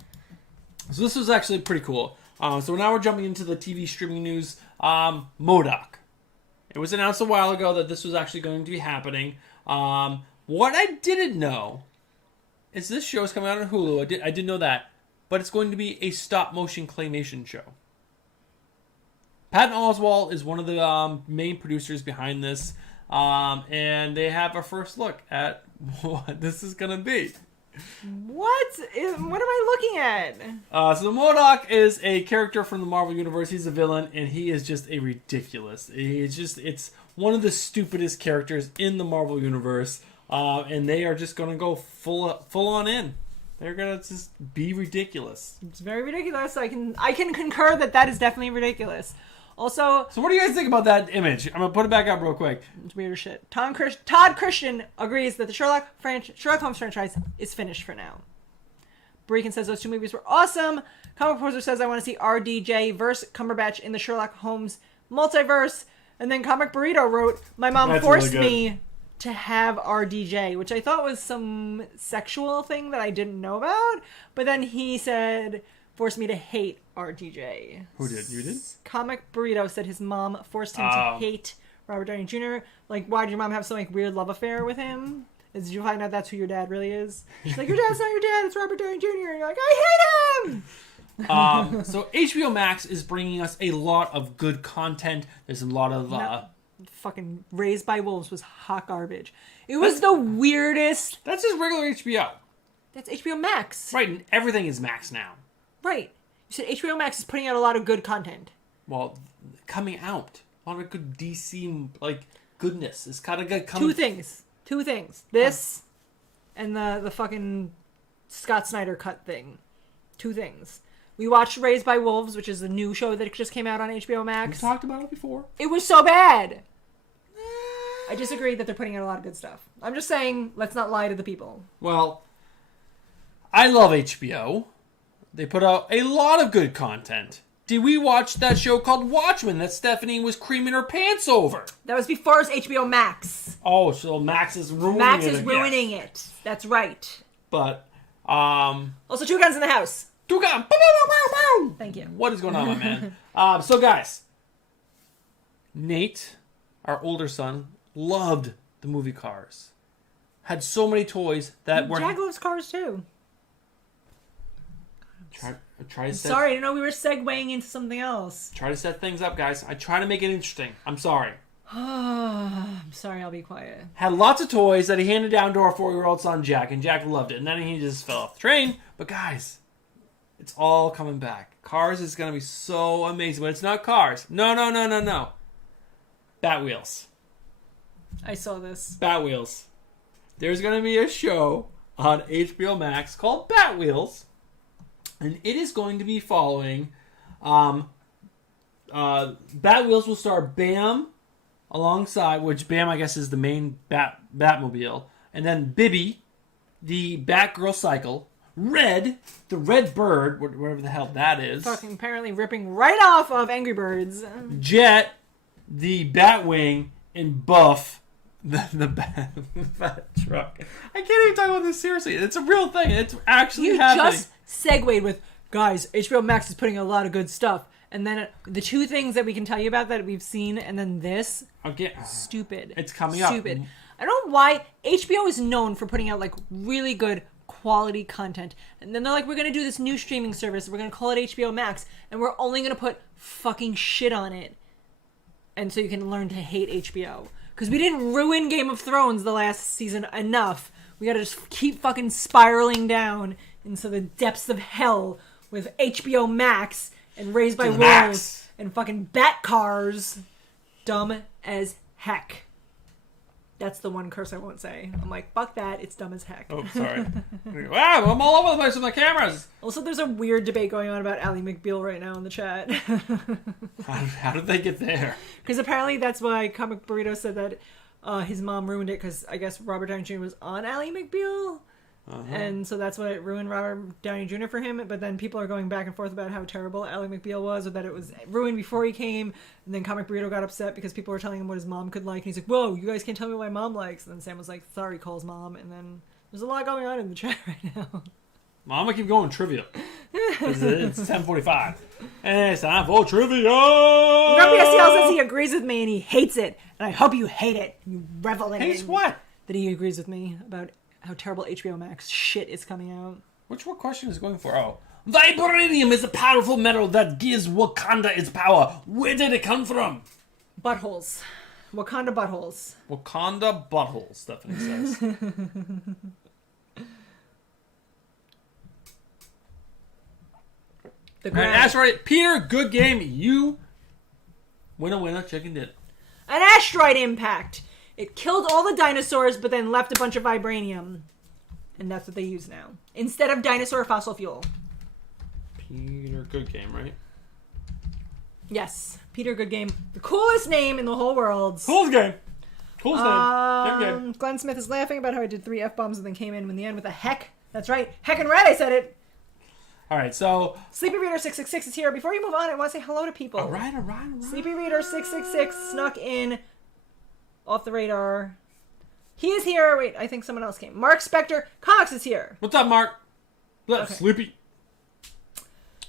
this was actually pretty cool. So now we're jumping into the TV streaming news. MODOK. It was announced a while ago that this was actually going to be happening. What I didn't know is this show is coming out on Hulu. I didn't know that. But it's going to be a stop-motion claymation show. Patton Oswalt is one of the main producers behind this. And they have a first look at what this is going to be. What am I looking at? So MODOK is a character from the Marvel Universe. He's a villain, and he is just a ridiculous. It's one of the stupidest characters in the Marvel Universe. And they are just going to go full on in. They're going to just be ridiculous. It's very ridiculous. I can concur that is definitely ridiculous. Also... So what do you guys think about that image? I'm going to put it back up real quick. It's weird as shit. Todd Christian agrees that the Sherlock Holmes franchise is finished for now. Breakin says those two movies were awesome. Comic Poser says I want to see RDJ versus Cumberbatch in the Sherlock Holmes multiverse. And then Comic Burrito wrote, my mom forced me to have RDJ, which I thought was some sexual thing that I didn't know about. But then he said, forced me to hate RDJ. Who did? You did? Comic Burrito said his mom forced him to hate Robert Downey Jr. Like, why did your mom have some weird love affair with him? Did you find out that's who your dad really is? She's like, your dad's not your dad, it's Robert Downey Jr. And you're like, I hate him! So HBO Max is bringing us a lot of good content. There's a lot of... Fucking Raised by Wolves was hot garbage. It was the weirdest... That's just regular HBO. That's HBO Max. Right, and everything is Max now. Right. You said HBO Max is putting out a lot of good content. Well, coming out. A lot of good DC, goodness. It's kind of good coming... Two things. This and the fucking Scott Snyder cut thing. Two things. We watched Raised by Wolves, which is a new show that just came out on HBO Max. We talked about it before. It was so bad. I disagree that they're putting out a lot of good stuff. I'm just saying, let's not lie to the people. Well, I love HBO. They put out a lot of good content. Did we watch that show called Watchmen that Stephanie was creaming her pants over? That was before it was HBO Max. Oh, so Max is ruining it. That's right. But, also, Two Guns in the House. Two Guns. Thank you. What is going on, my man? So, guys. Nate, our older son, loved the movie Cars. Had so many toys that were... Jack loves Cars, too. Sorry, I didn't know we were segueing into something else. Try to set things up, guys. I try to make it interesting. I'm sorry. I'm sorry, I'll be quiet. Had lots of toys that he handed down to our 4-year-old son, Jack, and Jack loved it. And then he just fell off the train. But guys, it's all coming back. Cars is going to be so amazing. But it's not Cars. No. Bat Wheels. I saw this. Bat Wheels. There's going to be a show on HBO Max called Bat Wheels. And it is going to be following... Bat Wheels will star Bam alongside... Which Bam, I guess, is the main Batmobile. And then Bibby, the Batgirl cycle. Red, the Red Bird, whatever the hell that is. Fucking apparently ripping right off of Angry Birds. Jet, the Batwing, and Buff, the Bat Truck. I can't even talk about this seriously. It's a real thing. It's actually happening. You just segued with, guys, HBO Max is putting a lot of good stuff. And then the two things that we can tell you about that we've seen, and then this, stupid. It's coming up. Stupid. I don't know why HBO is known for putting out really good quality content, and then they're like, we're gonna do this new streaming service, we're gonna call it HBO Max, and we're only gonna put fucking shit on it, and so you can learn to hate HBO, because we didn't ruin Game of Thrones the last season enough. We gotta just keep fucking spiraling down into the depths of hell with HBO Max and Raised by Wolves and fucking Bat Cars. Dumb as heck. That's the one curse I won't say. I'm like, fuck that, it's dumb as heck. Oh, sorry. Wow, I'm all over the place with my cameras. Also, there's a weird debate going on about Ally McBeal right now in the chat. How did they get there? Because apparently that's why Comic Burrito said that his mom ruined it, because I guess Robert Downey Jr. was on Ally McBeal. And so that's what ruined Robert Downey Jr. for him. But then people are going back and forth about how terrible Ally McBeal was, or that it was ruined before he came. And then Comic Burrito got upset because people were telling him what his mom could like. And he's like, whoa, you guys can't tell me what my mom likes. And then Sam was like, sorry, Cole's mom. And then there's a lot going on in the chat right now. I'm going to keep going trivia. It's 10:45. And it's time for trivia! Grumpy STL says he agrees with me and he hates it. And I hope you hate it. You revel in it. Hates what? That he agrees with me about how terrible HBO Max shit is coming out. What question is it going for? Oh. Vibranium is a powerful metal that gives Wakanda its power. Where did it come from? Buttholes. Wakanda buttholes. Wakanda buttholes, Stephanie says. Asteroid, Peter, good game. You winner, chicken dinner. An asteroid impact. It killed all the dinosaurs, but then left a bunch of vibranium. And that's what they use now. Instead of dinosaur fossil fuel. Peter, good game, right? Yes. Peter, good game. The coolest name in the whole world. Coolest game. Coolest name. Good game. Glenn Smith is laughing about how I did 3 F-bombs and then came in the end with a heck. That's right. Heck and red, I said it. All right, so... Sleepy Reader 666 is here. Before you move on, I want to say hello to people. All right. Sleepy Reader 666 snuck in off the radar. He is here. Wait, I think someone else came. Mark Spector Comics is here. What's up, Mark? Okay. Sleepy.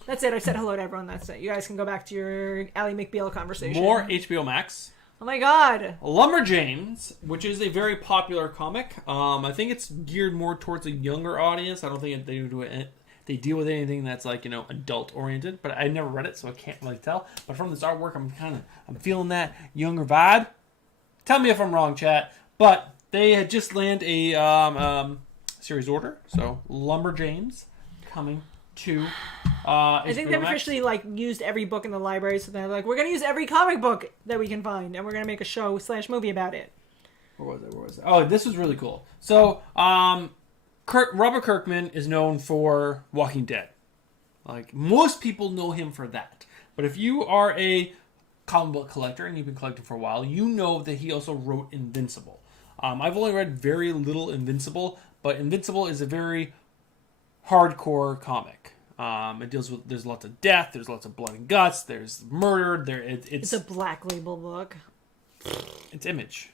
That's it. I said hello to everyone. That's it. You guys can go back to your Ally McBeal conversation. More HBO Max. Oh my god. Lumberjanes, which is a very popular comic. I think it's geared more towards a younger audience. I don't think they deal with anything that's like, adult oriented, but I never read it, so I can't really tell. But from this artwork, I'm feeling that younger vibe. Tell me if I'm wrong, chat. But they had just landed a series order, so Lumberjanes coming to I think they've Max. officially used every book in the library, so they're like, we're gonna use every comic book that we can find, and we're gonna make a show / movie about it. Where was it? Oh, this was really cool. So, Robert Kirkman is known for Walking Dead. Like, most people know him for that. But if you are a comic book collector and you've been collecting for a while, you know that he also wrote Invincible. I've only read very little Invincible, but Invincible is a very hardcore comic. It deals with, there's lots of death, there's lots of blood and guts, there's murder, it's a Black Label book. It's Image.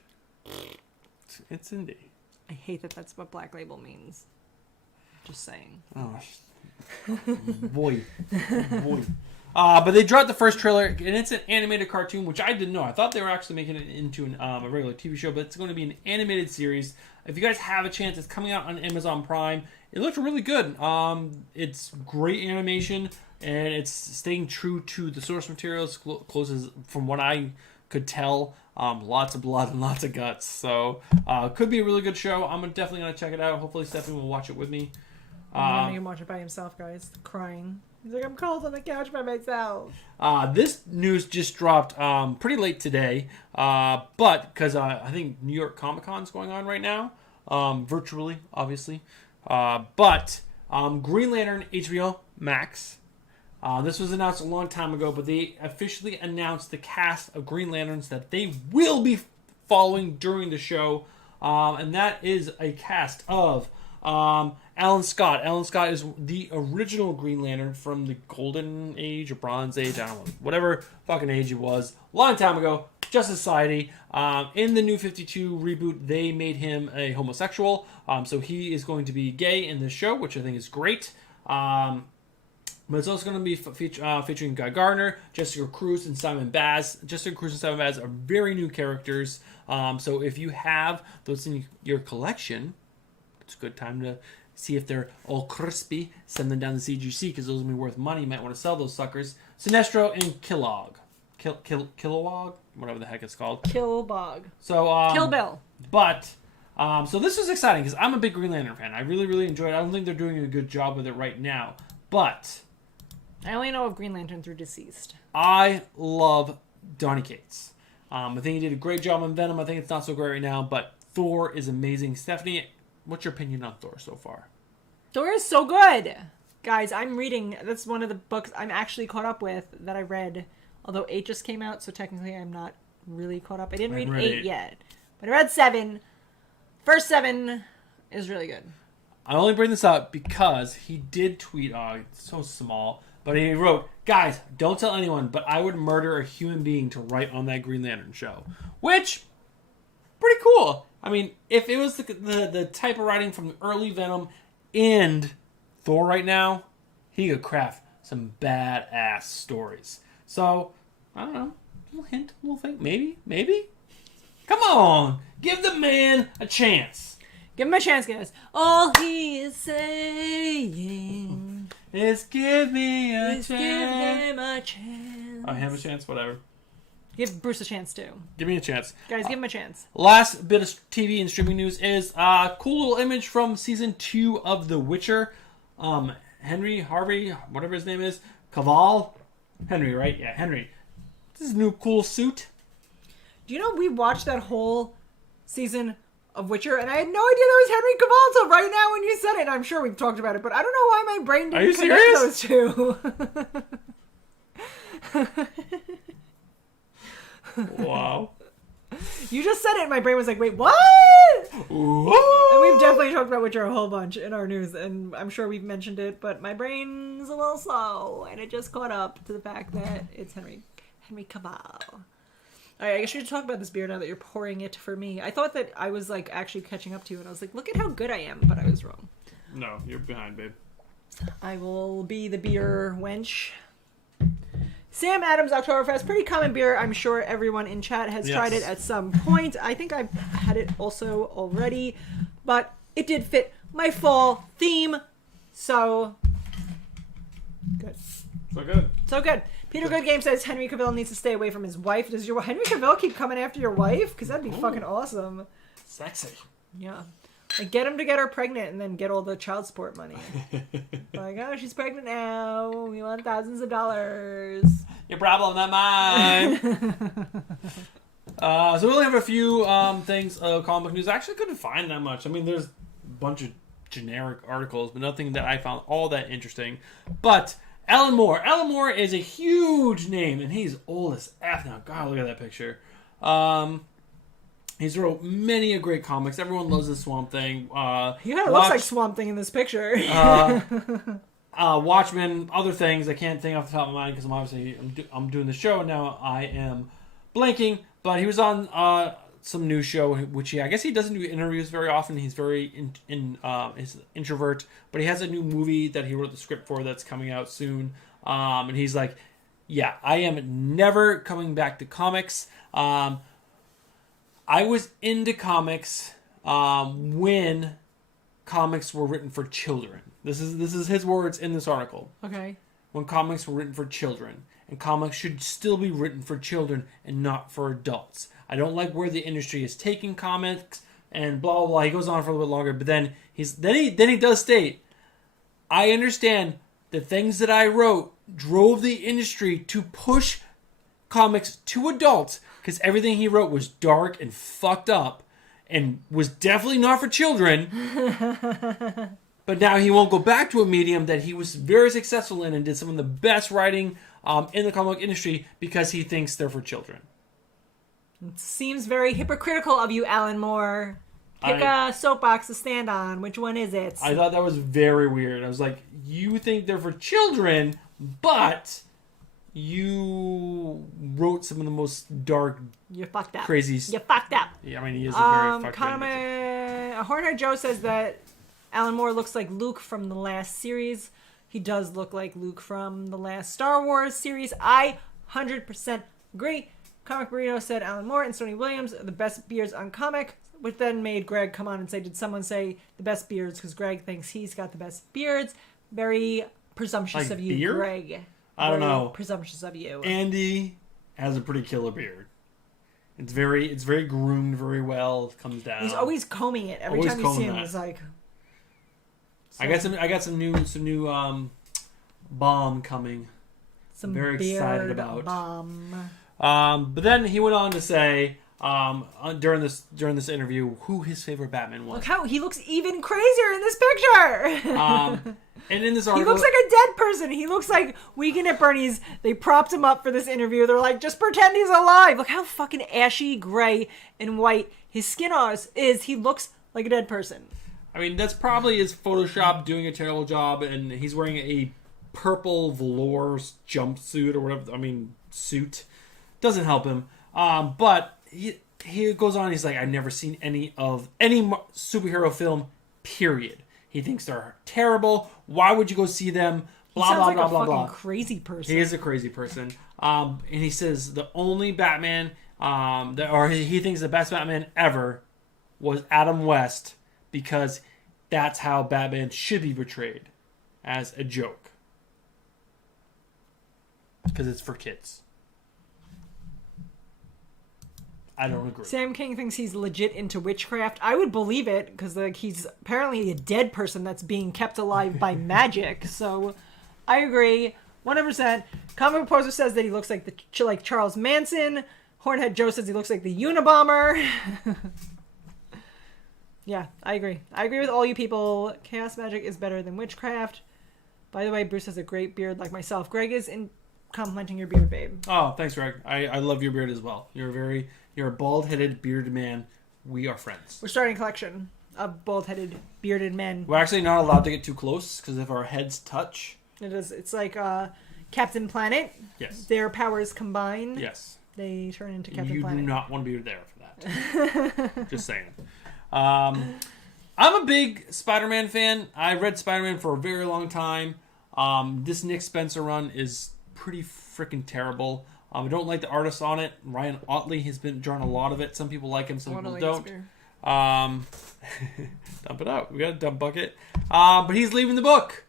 It's indie. I hate that that's what Black Label means. Just saying. Oh, boy. But they dropped the first trailer, and it's an animated cartoon, which I didn't know. I thought they were actually making it into a regular TV show, but it's going to be an animated series. If you guys have a chance, it's coming out on Amazon Prime. It looked really good. It's great animation, and it's staying true to the source material. It's close as, from what I could tell. Lots of blood and lots of guts. So, could be a really good show. I'm definitely going to check it out. Hopefully Stephanie will watch it with me. I'm going to watch it by himself, guys. Crying. He's like, I'm cold on the couch by myself. This news just dropped pretty late today. But, because I think New York Comic Con is going on right now. Virtually, obviously. But Green Lantern HBO Max. This was announced a long time ago, but they officially announced the cast of Green Lanterns that they will be following during the show. And that is a cast of Alan Scott. Alan Scott is the original Green Lantern from the Golden Age or Bronze Age, I don't know, whatever fucking age it was, a long time ago. Justice Society. In the New 52 reboot, they made him a homosexual. So he is going to be gay in this show, which I think is great. But it's also going to be featuring Guy Gardner, Jessica Cruz, and Simon Baz. Jessica Cruz and Simon Baz are very new characters. So if you have those in your collection, it's a good time to see if they're all crispy. Send them down to CGC because those will be worth money. You might want to sell those suckers. Sinestro and Kilowog. Kilowog? Whatever the heck it's called. Killbog. So, Kill Bill. But, so this was exciting because I'm a big Green Lantern fan. I really, really enjoyed it. I don't think they're doing a good job with it right now. But I only know of Green Lantern through Deceased. I love Donny Cates. I think he did a great job on Venom. I think it's not so great right now, but Thor is amazing. Stephanie, what's your opinion on Thor so far? Thor is so good. Guys, I'm reading, that's one of the books I'm actually caught up with that I read. Although 8 just came out, so technically I'm not really caught up. I didn't read 8 yet. But I read 7. First 7 is really good. I only bring this up because he did tweet, it's so small, but he wrote, guys, don't tell anyone, but I would murder a human being to write on that Green Lantern show. Which, pretty cool. I mean, if it was the type of writing from early Venom and Thor right now, he could craft some badass stories. So, I don't know. A little hint, a little thing. Maybe? Come on. Give the man a chance. Give him a chance, guys. All he is saying is give me a chance. Give him a chance. Oh, him a chance? Whatever. Give Bruce a chance, too. Give me a chance. Guys, give him a chance. Last bit of TV and streaming news is a cool little image from season 2 of The Witcher. Harvey, whatever his name is, Cavill. Henry, right? Yeah, Henry. This is a new cool suit. Do you know we watched that whole season of Witcher, and I had no idea that was Henry Cavill till right now when you said it. I'm sure we've talked about it, but I don't know why my brain didn't connect those two. Wow. You just said it, and my brain was like, wait, what? Whoa. And we've definitely talked about Witcher a whole bunch in our news, and I'm sure we've mentioned it, but my brain's a little slow, and it just caught up to the fact that it's Henry Cavill. Alright, I guess you should talk about this beer now that you're pouring it for me. I thought that I was, like, actually catching up to you, and I was like, look at how good I am, but I was wrong. No, you're behind, babe. I will be the beer wench. Sam Adams Oktoberfest, pretty common beer. I'm sure everyone in chat has tried it at some point. I think I've had it also already, but it did fit my fall theme, so good. So good. Peter Goodgame says Henry Cavill needs to stay away from his wife. Does your Henry Cavill keep coming after your wife? Because that'd be fucking awesome. Sexy. Yeah. Like, get him to get her pregnant and then get all the child support money. Like, oh, she's pregnant now. We want thousands of dollars. Your problem, not mine. So we only have a few things of comic book news. I actually couldn't find that much. I mean, there's a bunch of generic articles, but nothing that I found all that interesting. But Alan Moore. Alan Moore is a huge name, and he's old as F now. God, look at that picture. He's wrote many a great comics. Everyone loves the Swamp Thing. He kind of looks like Swamp Thing in this picture. Watchmen, other things. I can't think off the top of my mind because I'm doing the show and now. I am blanking. But he was on some news show, which I guess he doesn't do interviews very often. He's very he's an introvert. But he has a new movie that he wrote the script for that's coming out soon. And he's like, yeah, I am never coming back to comics. I was into comics when comics were written for children. This is his words in this article. Okay. When comics were written for children. And comics should still be written for children and not for adults. I don't like where the industry is taking comics and blah, blah, blah. He goes on for a little bit longer, but then he does state, I understand the things that I wrote drove the industry to push comics to adults because everything he wrote was dark and fucked up and was definitely not for children. But now he won't go back to a medium that he was very successful in and did some of the best writing in the comic industry because he thinks they're for children. It seems very hypocritical of you, Alan Moore. Pick a soapbox to stand on. Which one is it? I thought that was very weird. I was like, you think they're for children, but you wrote some of the most dark, you fucked up. Crazy. You fucked up. Yeah, I mean, he is a very fucked up. Hornhead Joe says that Alan Moore looks like Luke from the last series. He does look like Luke from the last Star Wars series. I 100% agree. Comic Burrito said Alan Moore and Stoney Williams are the best beards on comic, which then made Greg come on and say, did someone say the best beards? Because Greg thinks he's got the best beards. Very presumptuous of you, beard? Greg. I don't know. Presumptuous of you. Andy has a pretty killer beard. It's very groomed very well. It comes down. He's always combing it. Every time you see him, it's like. So. I got some new balm coming. Some very excited about. Balm. But then he went on to say during this interview who his favorite Batman was. Look how he looks even crazier in this picture. And in this article, he looks like a dead person. He looks like Weekend at Bernie's. They propped him up for this interview. They're like, just pretend he's alive. Look how fucking ashy, gray, and white his skin is. He looks like a dead person. I mean, that's probably his Photoshop doing a terrible job, and he's wearing a purple velour jumpsuit or whatever. I mean, suit. Doesn't help him. But he goes on, he's like, I've never seen any superhero film, period. He thinks they're terrible. Why would you go see them? Blah, blah, blah, blah, blah. Crazy person. He is a crazy person. And he says the only Batman, or he thinks the best Batman ever was Adam West, because that's how Batman should be portrayed, as a joke. Because it's for kids. I don't agree. Sam King thinks he's legit into witchcraft. I would believe it, because he's apparently a dead person that's being kept alive by magic. So I agree 100%. Comic Book Poser says that he looks like like Charles Manson. Hornhead Joe says he looks like the Unabomber. Yeah, I agree. I agree with all you people. Chaos magic is better than witchcraft. By the way, Bruce has a great beard like myself. Greg is complimenting your beard, babe. Oh, thanks, Greg. I love your beard as well. You're a bald-headed, bearded man. We are friends. We're starting a collection of bald-headed, bearded men. We're actually not allowed to get too close, because if our heads touch... It's like Captain Planet. Yes. Their powers combine. Yes. They turn into Captain Planet. You do not want to be there for that. Just saying. I'm a big Spider-Man fan. I read Spider-Man for a very long time. This Nick Spencer run is pretty freaking terrible. I don't like the artist on it. Ryan Otley has been drawing a lot of it. Some people like him, some people don't. Dump it out. We got a dump bucket. But he's leaving the book.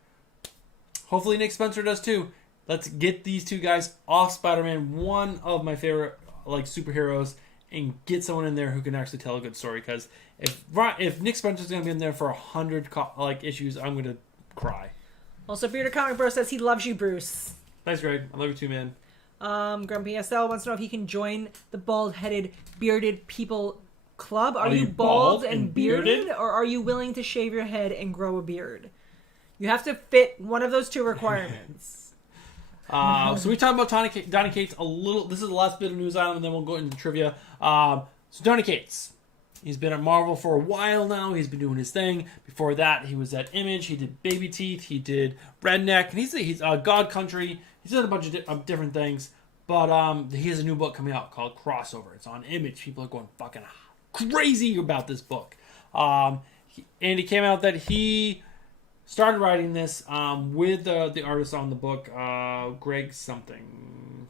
Hopefully Nick Spencer does too. Let's get these two guys off Spider-Man, one of my favorite superheroes, and get someone in there who can actually tell a good story. Because if Nick Spencer's going to be in there for 100 issues, I'm going to cry. Also, Bearded Comic Bro says he loves you, Bruce. Thanks, Greg. I love you too, man. Grumpy SL wants to know if he can join the bald-headed, bearded people club. Are you bald and bearded? Or are you willing to shave your head and grow a beard? You have to fit one of those two requirements. So we talked about Donny Cates a little. This is the last bit of news item, and then we'll go into trivia. So Donny Cates, he's been at Marvel for a while now. He's been doing his thing. Before that, he was at Image. He did Baby Teeth. He did Redneck. And he's God Country. He's done a bunch of different things. But he has a new book coming out called Crossover. It's on Image. People are going fucking crazy about this book. And it came out that he started writing this with the artist on the book, Greg something.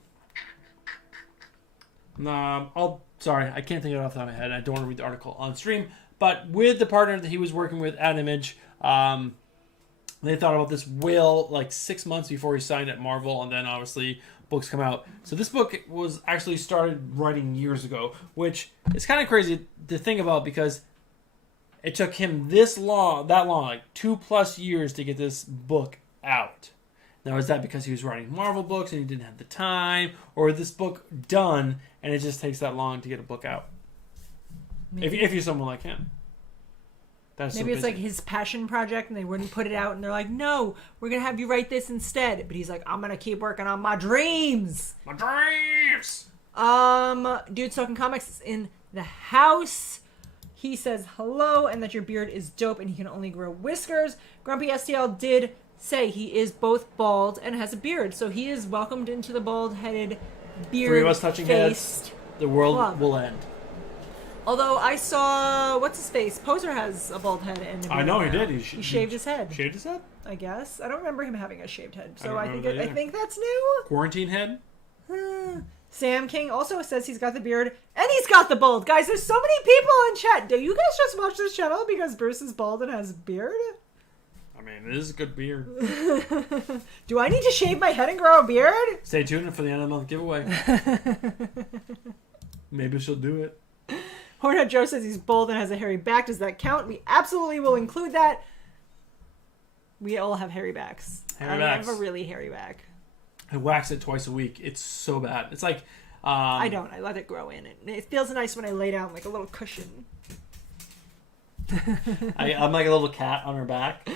Sorry, I can't think of it off the top of my head. I don't want to read the article on stream. But with the partner that he was working with at Image, they thought about this 6 months before he signed at Marvel, and then obviously books come out. So this book was actually started writing years ago, which is kind of crazy to think about because it took him that long, 2+ years to get this book out. Now, is that because he was writing Marvel books and he didn't have the time, or this book done and it just takes that long to get a book out? Maybe. If you're someone like him. Maybe it's like his passion project and they wouldn't put it out and they're like, no, we're going to have you write this instead. But he's like, I'm going to keep working on my dreams. My dreams! Dude Talking Comics is in the house. He says hello and that your beard is dope and he can only grow whiskers. Grumpy STL did say he is both bald and has a beard. So he is welcomed into the bald-headed, beard-faced Three of us touching heads, the world club. Will end. Although I saw, what's his face? Poser has a bald head and a beard. I know he now. did. He shaved his head. Shaved his head? I guess. I don't remember him having a shaved head. So I that think that's new. Quarantine head? Sam King also says he's got the beard and he's got the bald. Guys, there's so many people in chat. Do you guys just watch this channel because Bruce is bald and has a beard? I mean, it is a good beard. Do I need to shave my head and grow a beard? Stay tuned for the end of the month giveaway. Maybe she'll do it. Hornhead Joe says he's bald and has a hairy back. Does that count? We absolutely will include that. We all have hairy backs. I have a really hairy back. I wax it twice a week. It's so bad. It's like... I don't. I let it grow in. It feels nice when I lay down like a little cushion. I'm like a little cat on her back.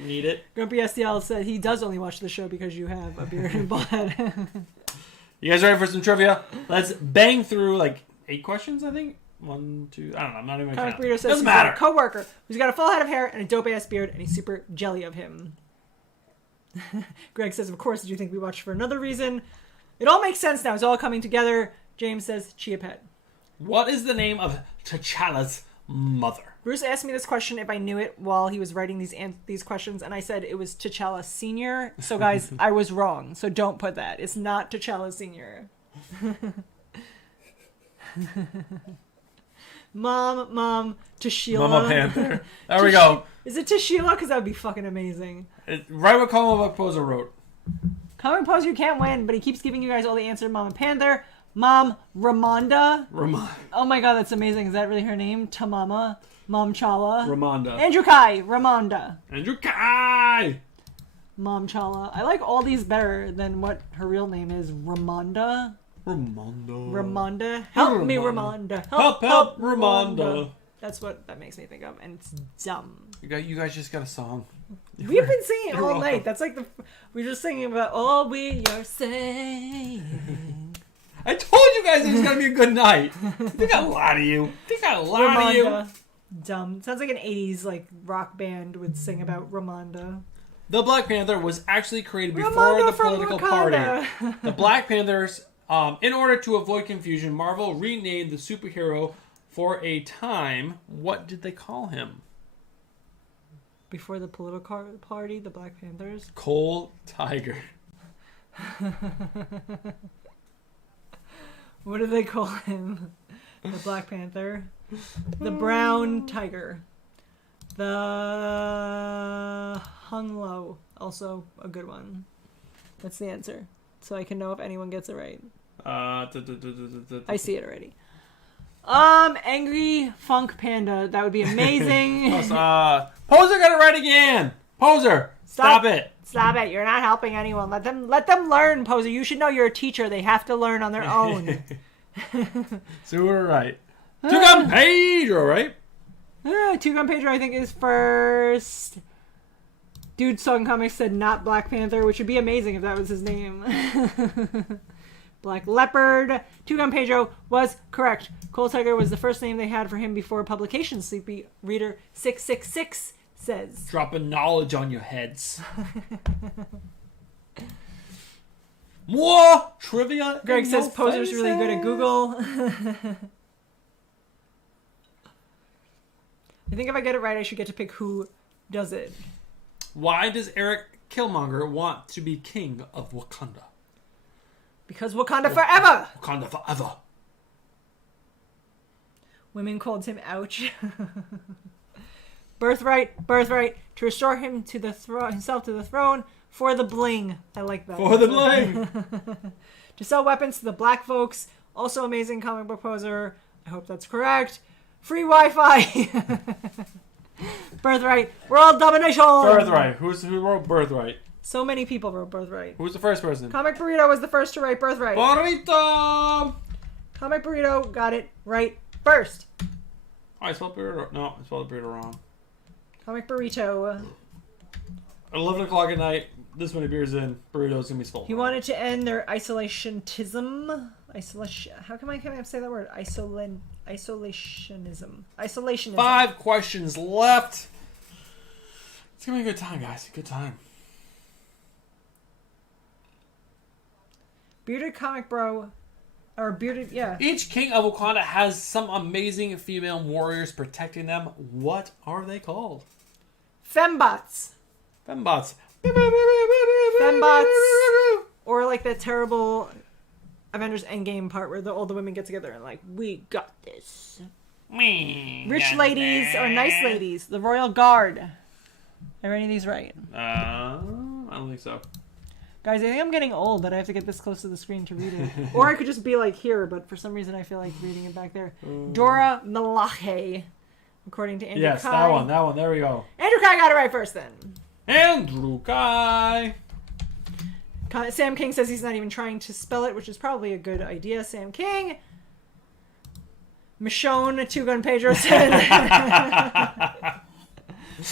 Need it. Grumpy STL said he does only watch the show because you have a beard and bald head. You guys ready for some trivia? Let's bang through 8 questions, I think. 1, 2. I don't know. I'm not even Comic going Burrito to says Doesn't he's got matter. a co-worker who's got a full head of hair and a dope-ass beard, and he's super jelly of him. Greg says, of course, did you think we watched for another reason? It all makes sense now. It's all coming together. James says, Chia Pet. What is the name of T'Challa's mother? Bruce asked me this question if I knew it while he was writing these questions, and I said it was T'Challa Sr. So, guys, I was wrong. So don't put that. It's not T'Challa Sr. Mom, T'Challa. Mama Panther. There we go. Is it T'Challa? Because that would be fucking amazing. Right what Comic Book Poser wrote. Comic Poser, you can't win, but he keeps giving you guys all the answer. Mama Panther. Mom, Ramonda. Oh my god, that's amazing. Is that really her name? Tamama. Mom Chala. Ramonda. Andrew Kai. Ramonda. Andrew Kai. Mom Chala. I like all these better than what her real name is. Ramonda. Ramonda. Help me, Ramonda. Help, Ramonda. That's what that makes me think of, and it's dumb. You guys just got a song. We've been singing all welcome. night. That's like we're just singing about all we are saying. I told you guys it was gonna be a good night. I think I lied to you. Ramonda. Dumb. Sounds like an 80s like rock band would sing about Ramonda. The Black Panther was actually created before Ramonda the from political Wakanda. party. The Black Panthers, in order to avoid confusion, Marvel renamed the superhero for a time. What did they call him? Before the political party, the Black Panthers. Coal Tiger. What do they call him? The Black Panther. The Brown Tiger. The Hung Low. Also a good one. That's the answer. So I can know if anyone gets it right. I see it already. Angry Funk Panda. That would be amazing. Poser got it right again. Poser, stop it. Stop it. You're not helping anyone. Let them learn, Poser. You should know you're a teacher. They have to learn on their own. So we're right. Two-Gun Pedro, right? Two-Gun Pedro, I think, is first. Dude Song Comics said not Black Panther, which would be amazing if that was his name. Black Leopard. Two-Gun Pedro was correct. Coal Tiger was the first name they had for him before publication. Sleepy Reader 666 says. Dropping knowledge on your heads. More trivia. Greg says Poser's really good at Google. I think if I get it right, I should get to pick who does it. Why does Eric Killmonger want to be king of Wakanda? Because Wakanda forever! Wakanda forever. Women called him ouch. Birthright. To restore him to the himself to the throne for the bling. I like that. For the bling. To sell weapons to the black folks. Also amazing comic book poser. I hope that's correct. Free Wi-Fi. Birthright. World domination. Birthright. Who wrote Birthright? So many people wrote Birthright. Who's the first person? Comic Burrito was the first to write Birthright. Burrito! Comic Burrito got it right first. Oh, I spelled burrito. No, I spelled burrito wrong. Comic Burrito. At 11 o'clock at night, this many beers in, burrito's gonna be spelled He wrong. wanted to end their isolationism. How come I can't say that word? Isolationism. 5 questions left. It's gonna be a good time, guys. Good time. Bearded Comic Bro. Or Bearded, yeah. Each king of Wakanda has some amazing female warriors protecting them. What are they called? Fembots. Fembots. Fembots. Or like that terrible Avengers Endgame part where all the women get together and like, we got this. Rich ladies or nice ladies. The Royal Guard. Are any of these right? I don't think so. Guys, I think I'm getting old that I have to get this close to the screen to read it. Or I could just be like here, but for some reason I feel like reading it back there. Dora Milaje, according to Andrew Kai. Yes, that one. There we go. Andrew Kai got it right first then. Andrew Kai. Sam King says he's not even trying to spell it, which is probably a good idea. Sam King. Michonne Two-Gun Pedro said.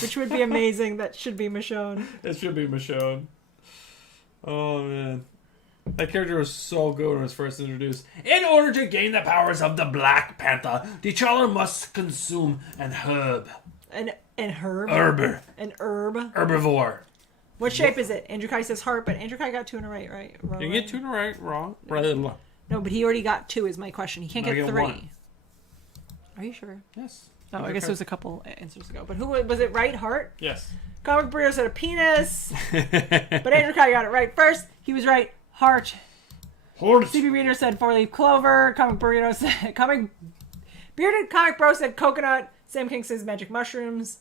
Which would be amazing. That should be Michonne. It should be Michonne. Oh, man. That character was so good when it was first introduced. In order to gain the powers of the Black Panther, T'Challa must consume an herb. An herb? Herb. An herb? Herbivore. What shape is it? Andrew Kai says heart, but Andrew Kai got 2 in a right? Wrong, You get 2 in a right, wrong. Right. No, but he already got 2 is my question. He can't get 3. 1. Are you sure? Yes. Oh, I guess it was a couple answers ago. But who was it? Right? Heart? Yes. Comic Burrito said a penis. But Andrew Kai got it right first. He was right. Heart. CB Reader said 4-leaf clover. Comic Burrito said... Bearded Comic Bro said coconut. Sam King says magic mushrooms.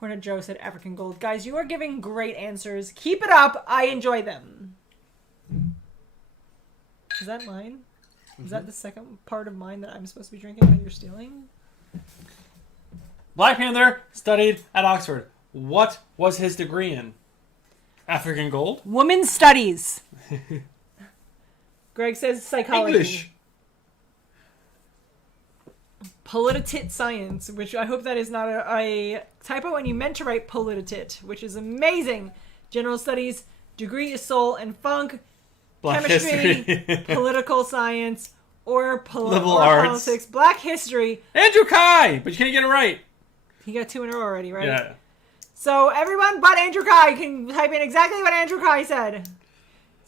Hornet Joe said African gold. Guys, you are giving great answers. Keep it up. I enjoy them. Is that mine? Is that the second part of mine that I'm supposed to be drinking that you're stealing? Black Panther studied at Oxford. What was his degree in? African gold? Women's studies. Greg says psychology. English. Polititit science, which I hope that is not a typo, and you meant to write politit, which is amazing. General studies, degree is soul and funk. Black chemistry, history. political science, or Liberal arts. politics. Black history. Andrew Kai! But you can't get it right. He got 2 in a row already, right? Yeah. So everyone but Andrew Kai can type in exactly what Andrew Kai said.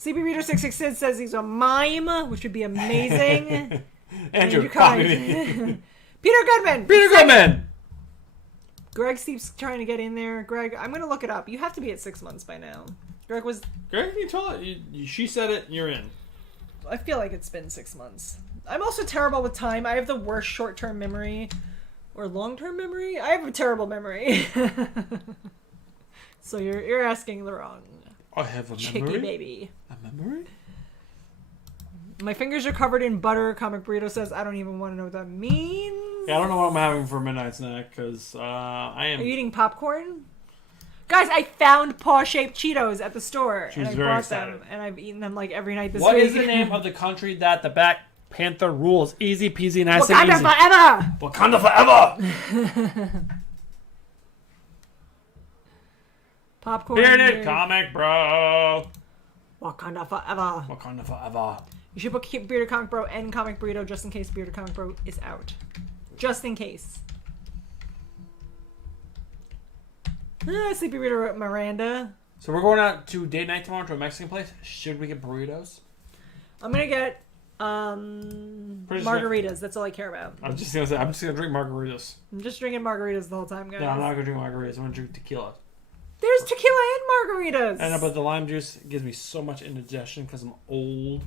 CP Reader 666 says he's a mime, which would be amazing. Andrew Kai. Peter Goodman. Peter Goodman! Greg keeps trying to get in there. Greg, I'm going to look it up. You have to be at 6 months by now. Greg was... Greg, you told it. She said it, you're in. I feel like it's been 6 months. I'm also terrible with time. I have the worst short-term memory. Or long-term memory? I have a terrible memory. So you're asking the wrong... I have a Chicky memory? baby. A memory? My fingers are covered in butter. Comic Burrito says, I don't even want to know what that means. Yeah, I don't know what I'm having for a midnight snack, because I am... Are you eating popcorn? Guys, I found paw-shaped Cheetos at the store. She was and I very bought excited. them. And I've eaten them like every night this What week. is the name of the country that the Black Panther rules? Easy peasy, nice Wakanda and easy. forever! Wakanda forever! Popcorn. Bearded comic bro. Wakanda forever. Wakanda forever. You should put Bearded Comic Bro and Comic Burrito just in case Bearded Comic Bro is out. Just in case. Sleepy Reader Miranda. So we're going out to date night tomorrow to a Mexican place. Should we get burritos? I'm gonna get margaritas. That's all I care about. I'm just gonna say I'm just gonna drink margaritas. I'm just drinking margaritas the whole time, guys. No, I'm not gonna drink margaritas. I'm gonna drink tequila. There's tequila and margaritas. I know, but the lime juice gives me so much indigestion because I'm old.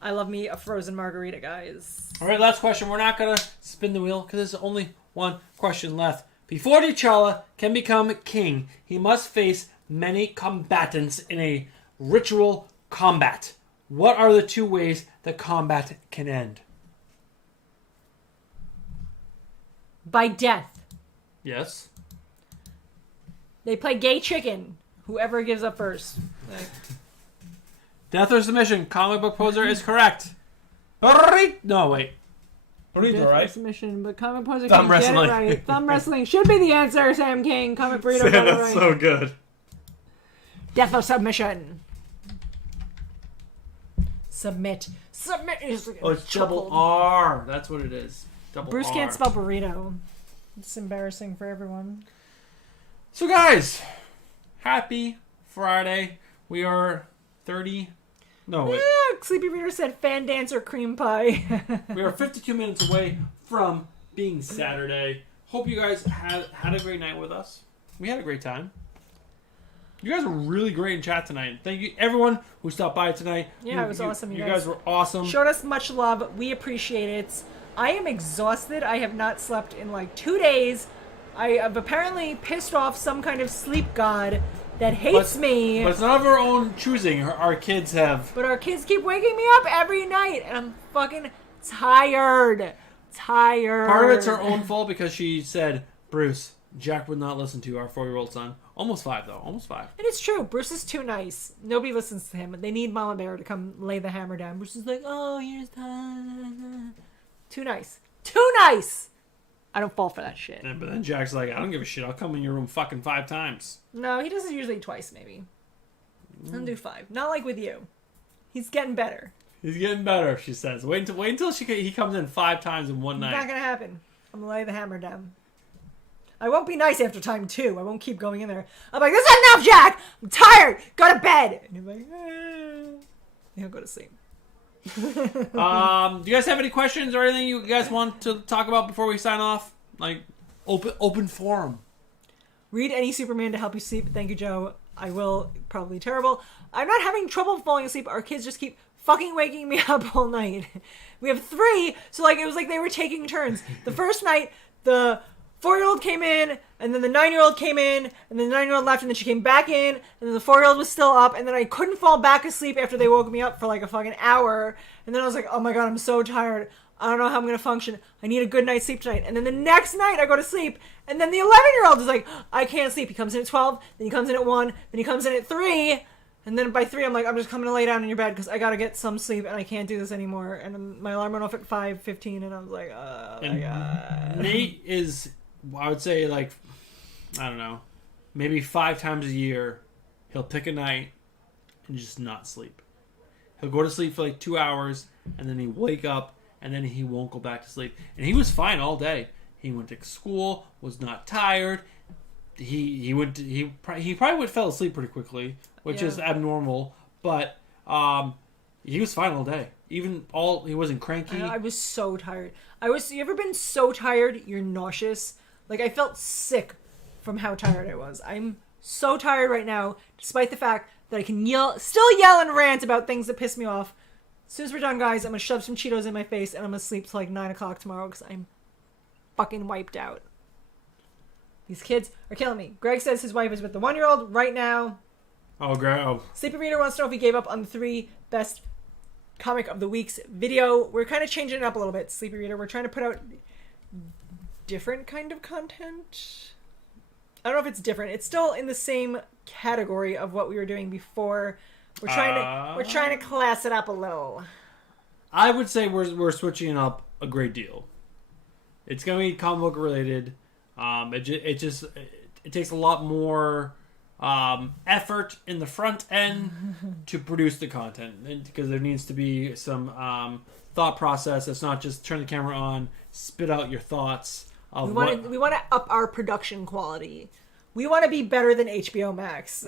I love me a frozen margarita, guys. All right, last question. We're not gonna spin the wheel because there's only one question left. Before T'Challa can become king, he must face many combatants in a ritual combat. What are the 2 ways the combat can end? By death. Yes. They play gay chicken. Whoever gives up first. Like, Death or submission. Comic book poser is correct. No, wait. Burrito, right? Submission, but comic poser Thumb can get wrestling. it right. Thumb wrestling should be the answer, Sam King. Comic burrito got it right. so good. Death or submission. Submit. Submit is Oh, it's double R. That's what it is. Double Bruce R. can't spell burrito. It's embarrassing for everyone. So, guys, happy Friday. We are 30. No, wait. Sleepy Reader said fan dance or cream pie. We are 52 minutes away from being Saturday. Hope you guys had a great night with us. We had a great time. You guys were really great in chat tonight. Thank you, everyone who stopped by tonight. Yeah, it was awesome. You guys were awesome. Showed us much love. We appreciate it. I am exhausted. I have not slept in like 2 days. I have apparently pissed off some kind of sleep god that hates me. But it's not of our own choosing. Our kids have. But our kids keep waking me up every night, and I'm fucking tired. Part of it's our own fault because she said, Bruce, Jack would not listen to our 4-year-old son. Almost 5, though. Almost 5. And it's true. Bruce is too nice. Nobody listens to him. They need Mama Bear to come lay the hammer down. Bruce is like, oh, here's time. Too nice. Too nice! I don't fall for that shit. Yeah, but then Jack's like, I don't give a shit. I'll come in your room fucking 5 times. No, he does it usually twice, maybe. He'll do 5. Not like with you. He's getting better. He's getting better, she says. Wait until he comes in 5 times in one night. It's not going to happen. I'm going to lay the hammer down. I won't be nice after time 2. I won't keep going in there. I'm like, this is enough, Jack! I'm tired! Go to bed! And you're like, he'll go to sleep. Do you guys have any questions or anything you guys want to talk about before we sign off? Like, open forum. Read any Superman to help you sleep. Thank you, Joe. I will. Probably terrible. I'm not having trouble falling asleep. Our kids just keep fucking waking me up all night. We have 3, so like it was like they were taking turns. The first night, the 4-year-old came in, and then the 9-year-old came in, and then the 9-year-old left, and then she came back in, and then the 4-year-old was still up, and then I couldn't fall back asleep after they woke me up for like a fucking hour, and then I was like, oh my god, I'm so tired. I don't know how I'm going to function. I need a good night's sleep tonight. And then the next night I go to sleep, and then the 11-year-old is like, I can't sleep. He comes in at 12, then he comes in at 1, then he comes in at 3, and then by 3 I'm like, I'm just coming to lay down in your bed because I got to get some sleep, and I can't do this anymore. And then my alarm went off at 5:15, and I was like, oh my god. Nate is, I would say, like, I don't know, maybe 5 times a year, he'll pick a night and just not sleep. He'll go to sleep for like 2 hours, and then he'll wake up, and then he won't go back to sleep. And he was fine all day. He went to school, was not tired. He probably fell asleep pretty quickly, which is abnormal. But he was fine all day. He wasn't cranky. I was so tired. You ever been so tired you're nauseous? Like, I felt sick from how tired I was. I'm so tired right now, despite the fact that I can still yell and rant about things that piss me off. As soon as we're done, guys, I'm going to shove some Cheetos in my face, and I'm going to sleep till like 9 o'clock tomorrow because I'm fucking wiped out. These kids are killing me. Greg says his wife is with the 1-year-old right now. Oh, Greg. Oh. Sleepy Reader wants to know if he gave up on the 3 best comic of the week's video. We're kind of changing it up a little bit, Sleepy Reader. We're trying to put out different kind of content. I don't know if it's different. It's still in the same category of what we were doing before. We're trying to class it up a little. I would say we're switching up a great deal. It's gonna be comic book related. It takes a lot more effort in the front end to produce the content, because there needs to be some thought process. It's not just turn the camera on, spit out your thoughts. We want to up our production quality. We want to be better than HBO Max.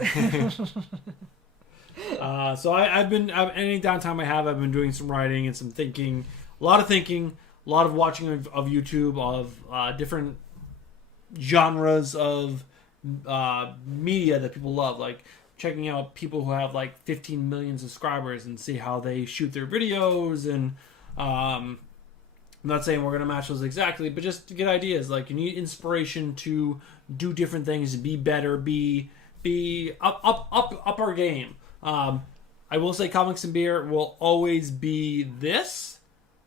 So I've been any downtime I have, I've been doing some writing and some thinking, a lot of watching of YouTube of different genres of media that people love, like checking out people who have like 15 million subscribers and see how they shoot their videos. And I'm not saying we're gonna match those exactly, but just to get ideas. Like, you need inspiration to do different things, be better, be up our game. I will say Comics and Beer will always be this.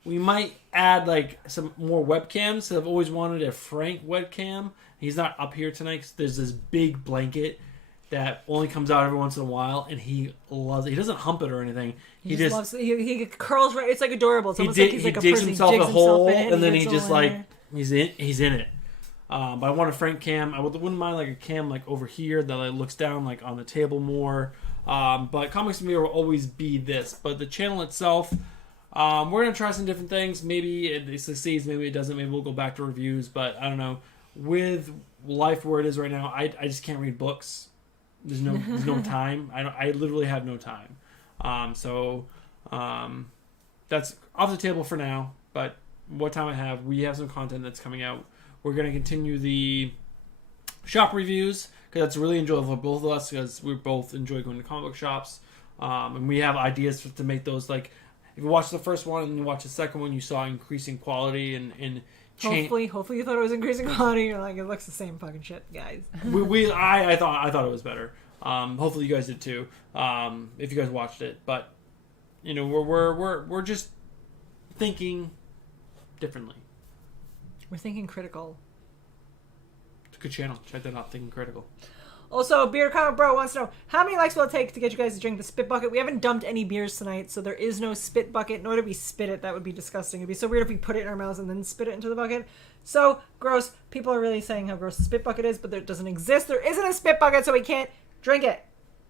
We might add like some more webcams. I've always wanted a Frank webcam. He's not up here tonight because there's this big blanket that only comes out every once in a while, and he loves it. He doesn't hump it or anything. He just loves it. He curls right. It's like adorable. It's almost like he's like a digs person. Himself digs a hole, himself in, and then he just like there. he's in it. But I want a Frank cam. I wouldn't mind like a cam like over here that like looks down like on the table more. But Comics and Beer will always be this. But the channel itself, we're gonna try some different things. Maybe it succeeds, maybe it doesn't. Maybe we'll go back to reviews. But I don't know. With life where it is right now, I just can't read books. There's no time. I literally have no time. So that's off the table for now. But what time I have, we have some content that's coming out. We're gonna continue the shop reviews, because that's really enjoyable for both of us, because we both enjoy going to comic book shops, and we have ideas to make those. Like, if you watch the first one and you watch the second one, you saw increasing quality and hopefully you thought it was increasing quality. You're like, it looks the same fucking shit, guys. I thought it was better. Hopefully you guys did too. If you guys watched it, but you know, we're just thinking differently. We're thinking critical. It's a good channel. Check that out. Thinking Critical. Also, Beer Comic Bro wants to know, how many likes will it take to get you guys to drink the spit bucket? We haven't dumped any beers tonight, so there is no spit bucket, nor do we spit it. That would be disgusting. It'd be so weird if we put it in our mouths and then spit it into the bucket. So gross. People are really saying how gross the spit bucket is, but it doesn't exist. There isn't a spit bucket, so we can't drink it.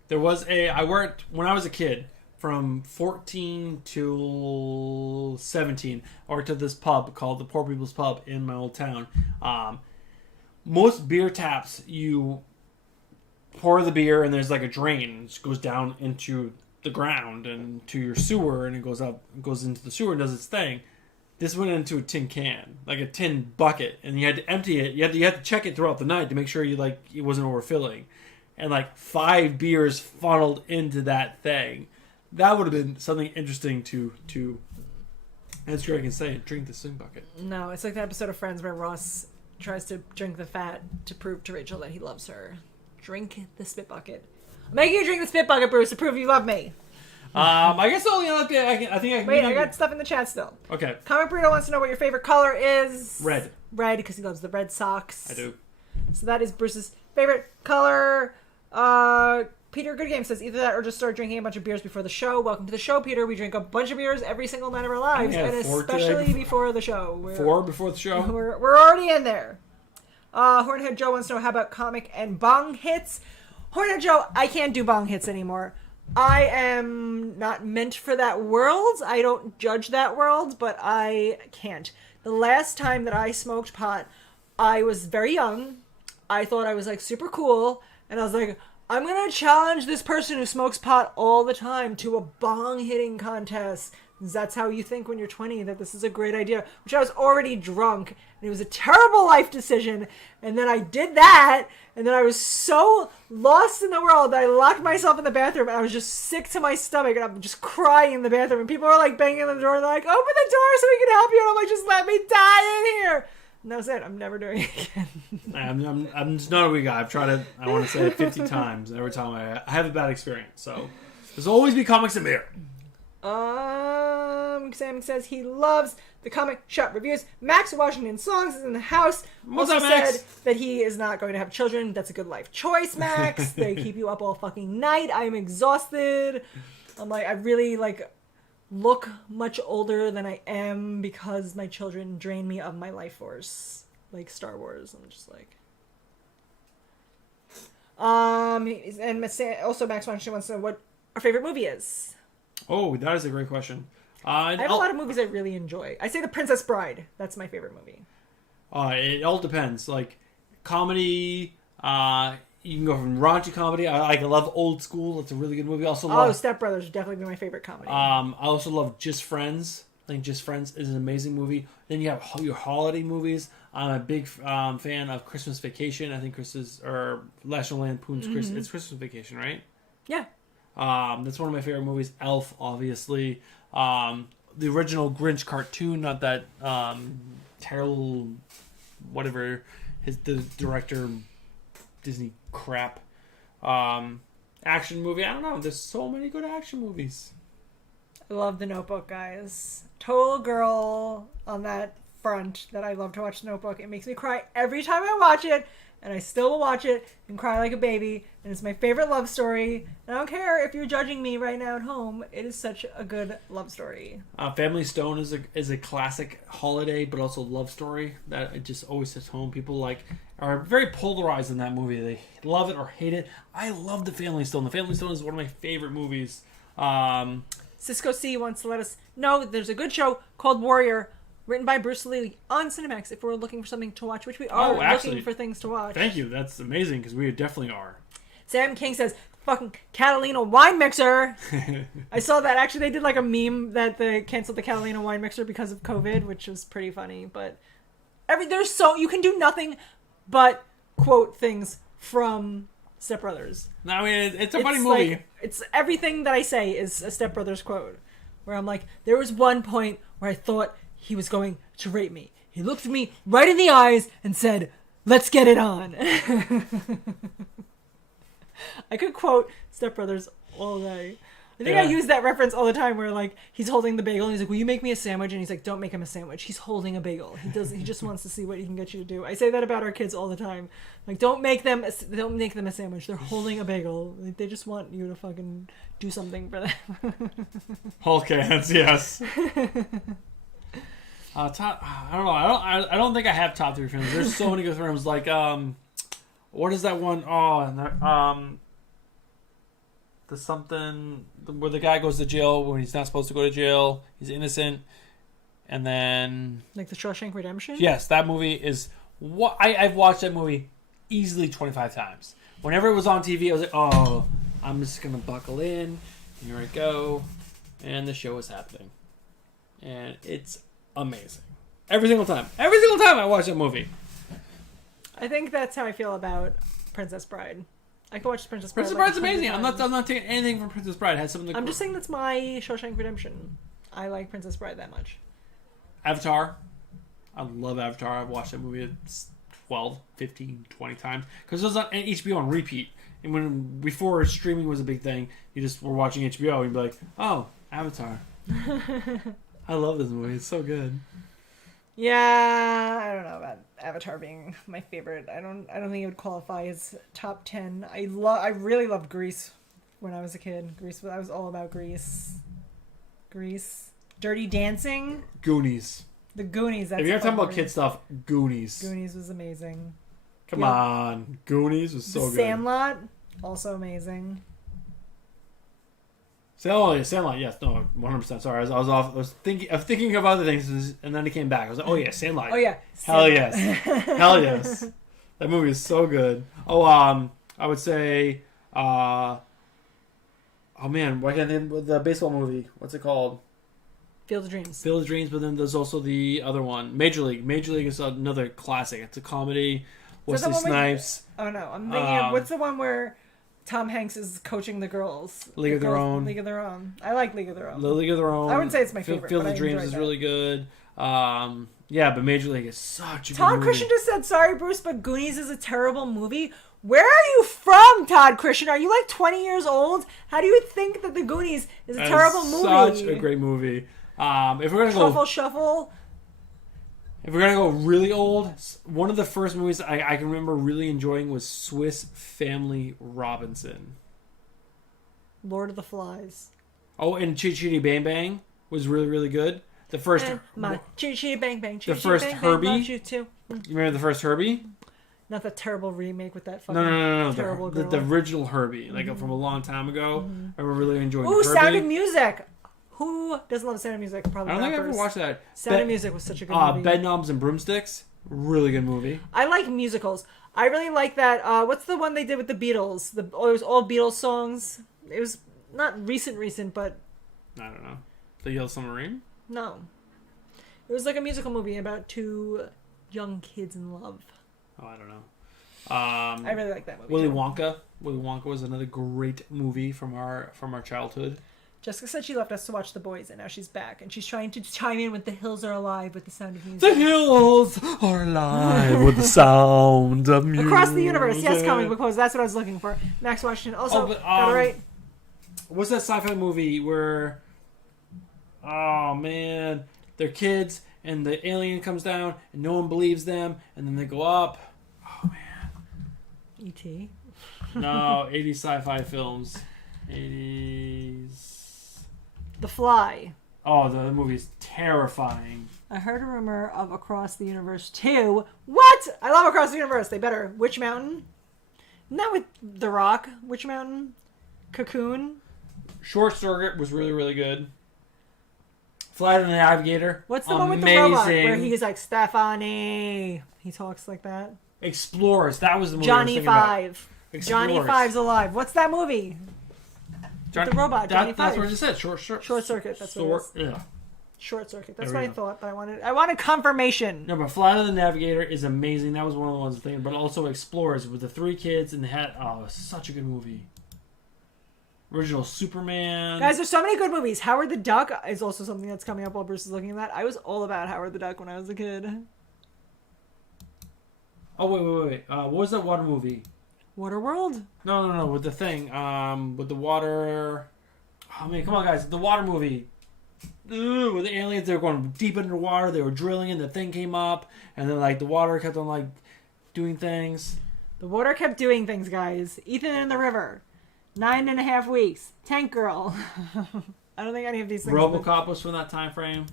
There was when I was a kid, from 14 to 17, or to this pub called the Poor People's Pub in my old town. Most beer taps, you pour the beer and there's like a drain. It goes down into the ground and to your sewer, and it goes into the sewer and does its thing. This went into a tin can, like a tin bucket, and you had to empty it. You had to check it throughout the night to make sure it wasn't overfilling. And like 5 beers funneled into that thing. That would have been something interesting to as Greg can say, drink the sing bucket. No, it's like that episode of Friends where Ross tries to drink the fat to prove to Rachel that he loves her. Drink the spit bucket. I'm making you drink the spit bucket, Bruce, to prove you love me. I guess only I think I can. Wait, I got stuff in the chat still. Okay. Comic Burrito wants to know what your favorite color is. Red. Red, because he loves the Red Sox. I do. So that is Bruce's favorite color. Peter Good Game says either that or just start drinking a bunch of beers before the show. Welcome to the show, Peter. We drink a bunch of beers every single night of our lives, and especially before the show. 4 before the show. We're already in there. Hornhead Joe wants to know how about comic and bong hits. Hornhead Joe, I can't do bong hits anymore. I am not meant for that world. I don't judge that world, but I can't. The last time that I smoked pot, I was very young. I thought I was like super cool, and I was like, I'm gonna challenge this person who smokes pot all the time to a bong hitting contest. That's how you think when you're 20, that this is a great idea. Which I was already drunk, and it was a terrible life decision. And then I did that, and then I was so lost in the world that I locked myself in the bathroom, and I was just sick to my stomach, and I'm just crying in the bathroom. And people are like banging on the door, and they're like, open the door so we can help you. And I'm like, just let me die in here. And that was it. I'm never doing it again. I'm just not a weak guy. I've tried it, I want to say it 50 times, and every time I have a bad experience. So there's always be comics and beer. Sam says he loves the comic shop reviews. Max Washington Songs is in the house. What's also up, Max? said that he is not going to have children. That's a good life choice, Max. They keep you up all fucking night. I'm exhausted. I'm like, I really look much older than I am because my children drain me of my life force. Like Star Wars. I'm just like... And also Max Washington wants to know what our favorite movie is. Oh, that is a great question. I have a lot of movies I really enjoy. I say The Princess Bride. That's my favorite movie. It all depends. Like, comedy, you can go from raunchy comedy. I love Old School. It's a really good movie. I also love... Step Brothers would definitely be my favorite comedy. I also love Just Friends. I think Just Friends is an amazing movie. Then you have your holiday movies. I'm a big fan of Christmas Vacation. I think National Lampoon's It's Christmas Vacation, right? Yeah. That's one of my favorite movies. Elf, obviously. The original Grinch cartoon, not that terrible, whatever, the director, Disney crap. Action movie, I don't know. There's so many good action movies. I love The Notebook, guys. Total girl on that front that I love to watch The Notebook. It makes me cry every time I watch it. And I still will watch it and cry like a baby. And it's my favorite love story. And I don't care if you're judging me right now at home. It is such a good love story. Family Stone is a classic holiday, but also love story that it just always hits home. People are very polarized in that movie. They love it or hate it. I love The Family Stone. The Family Stone is one of my favorite movies. Cisco C wants to let us know there's a good show called Warrior, written by Bruce Lee on Cinemax, if we're looking for something to watch, which we are looking for things to watch. Thank you. That's amazing, because we definitely are. Sam King says, fucking Catalina wine mixer. I saw that. Actually, they did a meme that they canceled the Catalina wine mixer because of COVID, which was pretty funny. But you can do nothing but quote things from Step Brothers. No, I mean, it's a funny movie. It's everything that I say is a Step Brothers quote, where I'm like, there was one point where I thought he was going to rape me. He looked at me right in the eyes and said, let's get it on. I could quote Step Brothers all day. I think I use that reference all the time where he's holding the bagel and he's like, will you make me a sandwich? And he's like, don't make him a sandwich. He's holding a bagel. He just wants to see what he can get you to do. I say that about our kids all the time. Don't make them a sandwich. They're holding a bagel. They just want you to fucking do something for them. Hulk hands, yes. Top, I don't know. I don't think I have top 3 films. There's so many good films. What is that one? the something where the guy goes to jail when he's not supposed to go to jail. He's innocent, and then Like the Shawshank Redemption? yes, that movie is what I've watched that movie easily 25 times. Whenever it was on TV, I was like, oh, I'm just gonna buckle in. Here I go, and the show is happening, and it's amazing every single time. Every single time I watch that movie. I think that's how I feel about Princess Bride. I could watch Princess Bride. Princess like Bride's amazing. I'm 100 times. not taking anything from Princess Bride. It has something. I'm just saying that's my Shawshank Redemption. I like Princess Bride that much. Avatar. I love Avatar. I've watched that movie 12, 15, 20 times because it was on HBO on repeat. And when before streaming was a big thing, you just were watching HBO and you'd be like, "Oh, Avatar." I love this movie. It's so good. Yeah, I don't know about Avatar being my favorite. I don't think it would qualify as top 10. I really loved Grease when I was a kid. I was all about Grease. Dirty Dancing. Goonies. The Goonies. That's If you're talking about movie. kid stuff, Goonies. Goonies was amazing. Come Yep. on, Goonies was so The good. Sandlot, also amazing. Sandlot, yes, no, 100%. Sorry, I was off. I was thinking of other things, and then it came back. I was like, oh yeah, Sandlot. Oh yeah. Hell Sandlot. yes, hell yes. That movie is so good. Oh, I would say, oh man, why can't I think of the baseball movie? What's it called? Field of Dreams. Field of Dreams, but then there's also the other one, Major League. Major League is another classic. It's a comedy. Wesley the one with- Snipes. Oh no, I'm thinking of, what's the one where Tom Hanks is coaching the girls? League of Their Own. League of Their Own. I like League of Their Own. The League of Their Own. I wouldn't say it's my favorite, Field but of I Dreams enjoyed is that. really good. Yeah, but Major League is such a good Todd movie. Christian just said, sorry, Bruce, but Goonies is a terrible movie. Where are you from, Todd Christian? Are you like 20 years old? How do you think that The Goonies is a That terrible is movie? Such a great movie. If we're gonna Truffle Shuffle. If we're gonna go really old, one of the first movies I can remember really enjoying was Swiss Family Robinson. Lord of the Flies. Oh, and Chitty Chitty Bang Bang was really, really good. The first, And my chitty chitty bang bang. the Chitty first chitty bang Herbie. bang. Love you too. you remember the first Herbie? Not the terrible remake with that fucking No. terrible The girl. original Herbie, like from a long time ago. I remember really enjoying Ooh, Herbie. Sound of Music. Who doesn't love Sound of Music? Probably I don't think I ever rappers. watched that. Sound of Music was such a good movie. Bedknobs and Broomsticks, really good movie. I like musicals. I really like that. What's the one they did with the Beatles? It was all Beatles songs. It was not recent, but I don't know. The Yellow Submarine? no. It was like a musical movie about two young kids in love. Oh, I don't know. I really like that movie. Willy too. Wonka. Willy Wonka was another great movie from our childhood. Jessica said she left us to watch The Boys, and now she's back, and she's trying to chime in with The Hills Are Alive with the Sound of Music. The hills are alive with the sound of music. Across the Universe, yes, comic book pose. That's what I was looking for. Max Washington also got it right. What's that sci-fi movie where? Oh man, they're kids and the alien comes down and no one believes them, and then they go up. Oh man, E.T. no, 80s sci-fi films, 80s. The Fly. Oh, the movie's terrifying. I heard a rumor of Across the Universe 2. What? I love Across the Universe. They better. Witch Mountain? Not with The Rock. Witch Mountain? Cocoon? Short Circuit was really, really good. Flight of the Navigator. What's the one with the robot where he's like, Stephanie? He talks like that. Explorers. That was the movie Johnny I was thinking about. Five. Johnny Explorers. Five's alive. What's that movie? the robot, Johnny That's Five. what I just said. Short Circuit. That's what it is. Yeah. Short Circuit. That's There what we I go. thought, but I wanted confirmation. No, but Flight of the Navigator is amazing. That was one of the ones I'm thinking. But also Explorers with the three kids and they had such a good movie. Original Superman. Guys, there's so many good movies. Howard the Duck is also something that's coming up while Bruce is looking at that. I was all about Howard the Duck when I was a kid. Oh wait. What was that water movie? Waterworld? No. With the thing. With the water. Oh man, come on, guys. The water movie. Ooh, with the aliens, they were going deep underwater. They were drilling, and the thing came up, and then like the water kept on like doing things. The water kept doing things, guys. Ethan in the River. 9.5 weeks. Tank Girl. I don't think any of these things. RoboCop was from that time frame.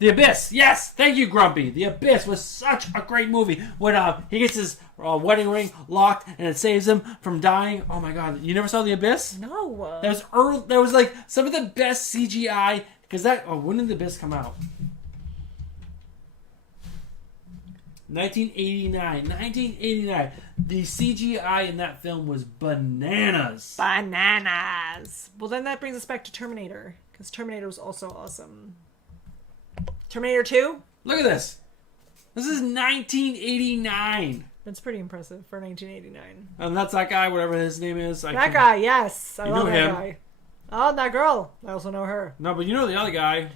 The Abyss. Yes, thank you, Grumpy. The Abyss was such a great movie. When he gets his wedding ring locked and it saves him from dying. Oh my god, you never saw The Abyss? No. That was early. That was like some of the best CGI. Because when did The Abyss come out? 1989. 1989. The CGI in that film was bananas. Bananas. Well, then that brings us back to Terminator. Because Terminator was also awesome. Terminator 2? Look at this. This is 1989. That's pretty impressive for 1989. And that's that guy, whatever his name is. That guy, yes. I love that him. guy. Oh, that girl. I also know her. No, but you know the other guy.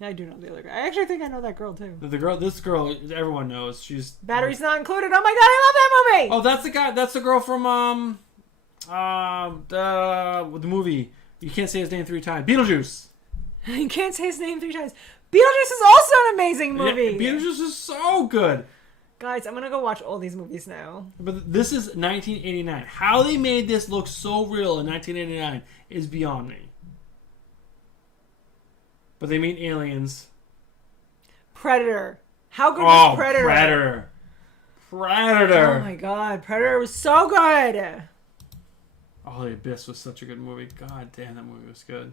Yeah, I do know the other guy. I actually think I know that girl, too. This girl, everyone knows. She's... Battery's not included. Oh my god, I love that movie! Oh, that's the guy. That's the girl from, the movie. You can't say his name 3 times. Beetlejuice. You can't say his name 3 times. Beetlejuice is also an amazing movie. Yeah, Beetlejuice is so good. Guys, I'm gonna go watch all these movies now. But this is 1989. How they made this look so real in 1989 is beyond me. But they meet aliens. Predator. How good was Predator? Predator. Oh my god, Predator was so good. Oh, The Abyss was such a good movie. God damn, that movie was good.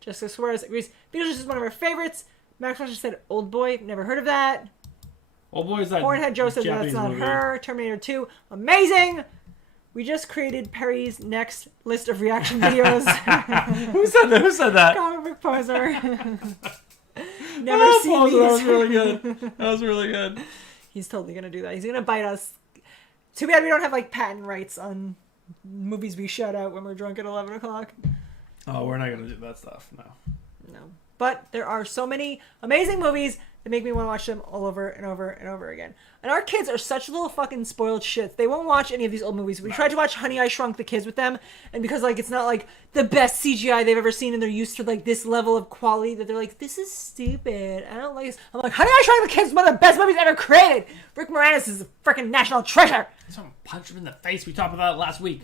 Jessica Suarez agrees. Beetlejuice is one of her favorites. Max Fletcher said Old Boy. Never heard of that. Old Boy is that Hornhead Joe said that's not movie. her. Terminator 2. Amazing. We just created Perry's next list of reaction videos. Who said that? Who said that? Comic book poser. Never seen these. That was really good. That was really good. He's totally going to do that. He's going to bite us. Too bad we don't have like patent rights on movies we shout out when we're drunk at 11 o'clock. Oh, we're not going to do that stuff. No. But there are so many amazing movies that make me want to watch them all over and over and over again. And our kids are such little fucking spoiled shits. They won't watch any of these old movies. We tried to watch Honey, I Shrunk the Kids with them, and because like it's not like the best CGI they've ever seen, and they're used to like this level of quality that they're like, this is stupid. I don't like this. I'm like, Honey, I Shrunk the Kids is one of the best movies ever created. Rick Moranis is a freaking national treasure. Someone punched him in the face. We talked about it last week.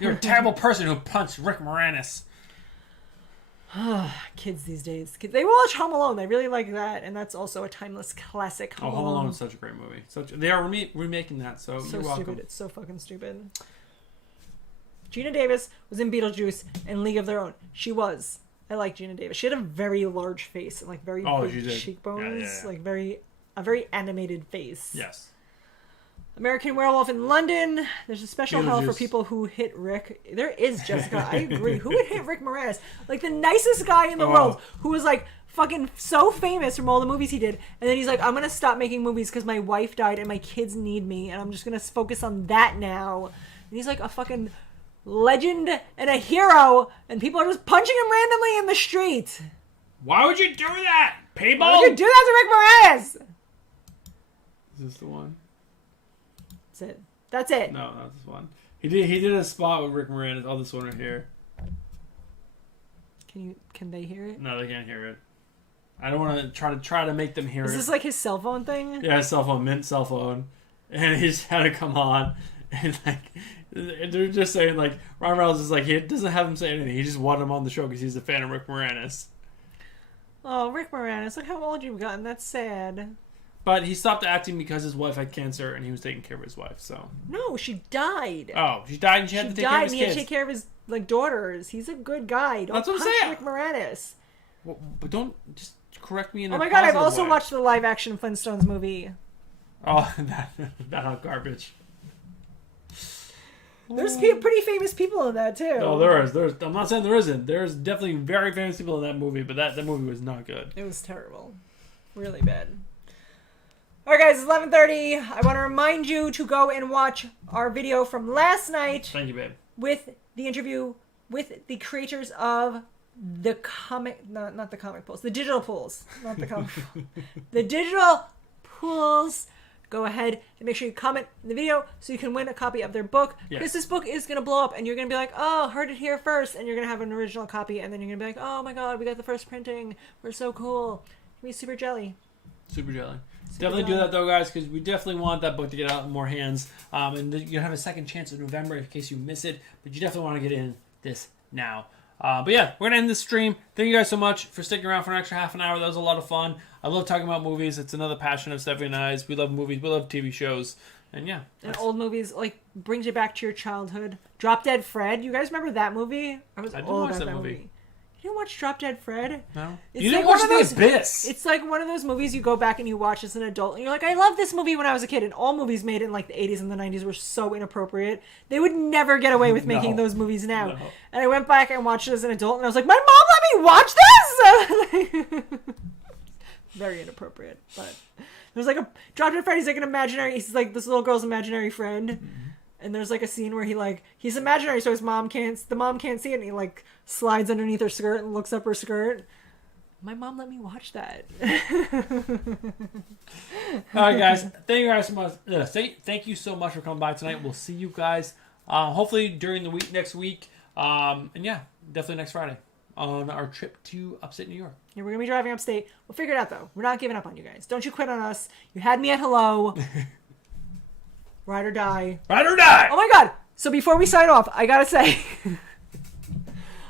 You're a terrible person who punched Rick Moranis. Kids these days. They will watch Home Alone. They really like that, and that's also a timeless classic. Home Alone is such a great movie. They are remaking that, so you're welcome. Stupid. It's so fucking stupid. Gina Davis was in Beetlejuice and League of Their Own. She was. I like Gina Davis. She had a very large face and like very big cheekbones, yeah. like a very animated face. Yes. American Werewolf in London. There's a special hell for Beetlejuice. people who hit Rick. There is, Jessica. I agree. Who would hit Rick Moranis? Like the nicest guy in the world, who was like fucking so famous from all the movies he did. And then he's like, I'm gonna stop making movies because my wife died and my kids need me, and I'm just gonna focus on that now. And he's like a fucking legend and a hero, and people are just punching him randomly in the street. Why would you do that, people? Why would you do that to Rick Moranis? Is this the one? That's it. That's it. No, not this one. He did a spot with Rick Moranis. Oh, this one right here. Can they hear it? No, they can't hear it. I don't want to try to make them hear it. Is this like his cell phone thing? Yeah, his cell phone, mint cell phone, and he just had to come on, and like they're just saying like Ryan Reynolds is like he doesn't have him say anything. He just wanted him on the show because he's a fan of Rick Moranis. Oh, Rick Moranis! Look how old you've gotten. That's sad. But he stopped acting because his wife had cancer and he was taking care of his wife. So no, she died. Oh, she died and she had to take care of his kids. He kids. had to take care of his like daughters. He's a good guy. Don't That's what I'm punch saying. Rick Moranis. Well, but don't just correct me in a Oh my god! I've positive also way. watched the live action Flintstones movie. Oh, that hot garbage. There's pretty famous people in that too. Oh, there is. I'm not saying there isn't. There's definitely very famous people in that movie, but that movie was not good. It was terrible, really bad. All right, guys, it's 11:30. I want to remind you to go and watch our video from last night. Thank you, babe. With the interview with the creators of the comic, not the comic pools, the digital pools, not the comic, the digital pools. Go ahead and make sure you comment in the video so you can win a copy of their book. Yes. Because this book is going to blow up and you're going to be like, oh, heard it here first. And you're going to have an original copy. And then you're going to be like, oh my God, we got the first printing. We're so cool. Be super jelly. Super jelly. Definitely do that though, guys, because we definitely want that book to get out in more hands. And you have a second chance in November in case you miss it. But you definitely want to get in this now. But yeah, we're going to end this stream. Thank you guys so much for sticking around for an extra half an hour. That was a lot of fun. I love talking about movies. It's another passion of Stephanie and I's. We love movies. We love TV shows. And yeah. And old movies, like, brings you back to your childhood. Drop Dead Fred. You guys remember that movie? I didn't watch that movie. You didn't watch Drop Dead Fred? No. It's You didn't like watch The Abyss. It's like one of those movies you go back and you watch as an adult and you're like, I love this movie when I was a kid. And all movies made in like the 80s and the 90s were so inappropriate. They would never get away with making those movies now. No. And I went back and watched it as an adult and I was like, my mom let me watch this! Very inappropriate. But there's like a Drop Dead Fred. He's like an imaginary, he's like this little girl's imaginary friend. Mm-hmm. And there's like a scene where he's imaginary, so the mom can't see it, and he like slides underneath her skirt and looks up her skirt. My mom let me watch that. All right, guys. Thank you guys so much. Thank you so much for coming by tonight. We'll see you guys hopefully during the week next week. And yeah, definitely next Friday on our trip to upstate New York. Yeah, we're gonna be driving upstate. We'll figure it out though. We're not giving up on you guys. Don't you quit on us. You had me at hello. Ride or die. Ride or die! Oh my god! So before we sign off, I gotta say,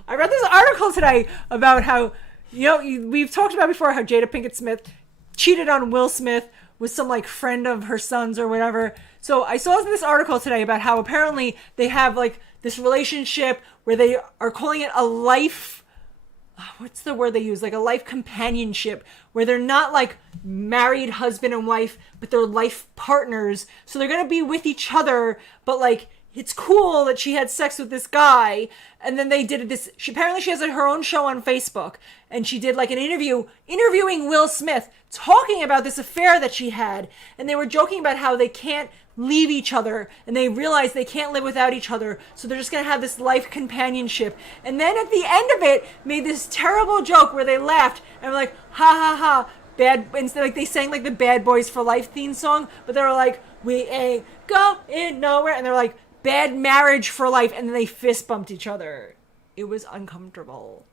I read this article today about how, we've talked about before how Jada Pinkett Smith cheated on Will Smith with some like friend of her son's or whatever. So I saw this article today about how apparently they have like this relationship where they are calling it a life, what's the word they use? Like a life companionship, where they're not like married husband and wife, but they're life partners. So they're going to be with each other, but like, it's cool that she had sex with this guy. And then they did this. Apparently she has her own show on Facebook, and she did like an interviewing Will Smith, talking about this affair that she had. And they were joking about how they can't leave each other, and they realize they can't live without each other, so they're just gonna have this life companionship. And then at the end of it, made this terrible joke where they laughed and were like, ha ha ha, instead like they sang like the Bad Boys for Life theme song, but they were like, we ain't going nowhere, and they're like, bad marriage for life, and then they fist bumped each other. It was uncomfortable.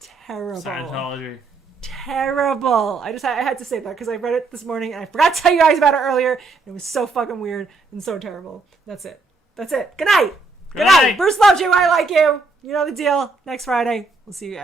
Terrible. Scientology. Terrible. I had to say that because I read it this morning and I forgot to tell you guys about it earlier. It was so fucking weird and so terrible. That's it. Good night. Good night. Bruce loves you. I like you. You know the deal. Next Friday. We'll see you guys.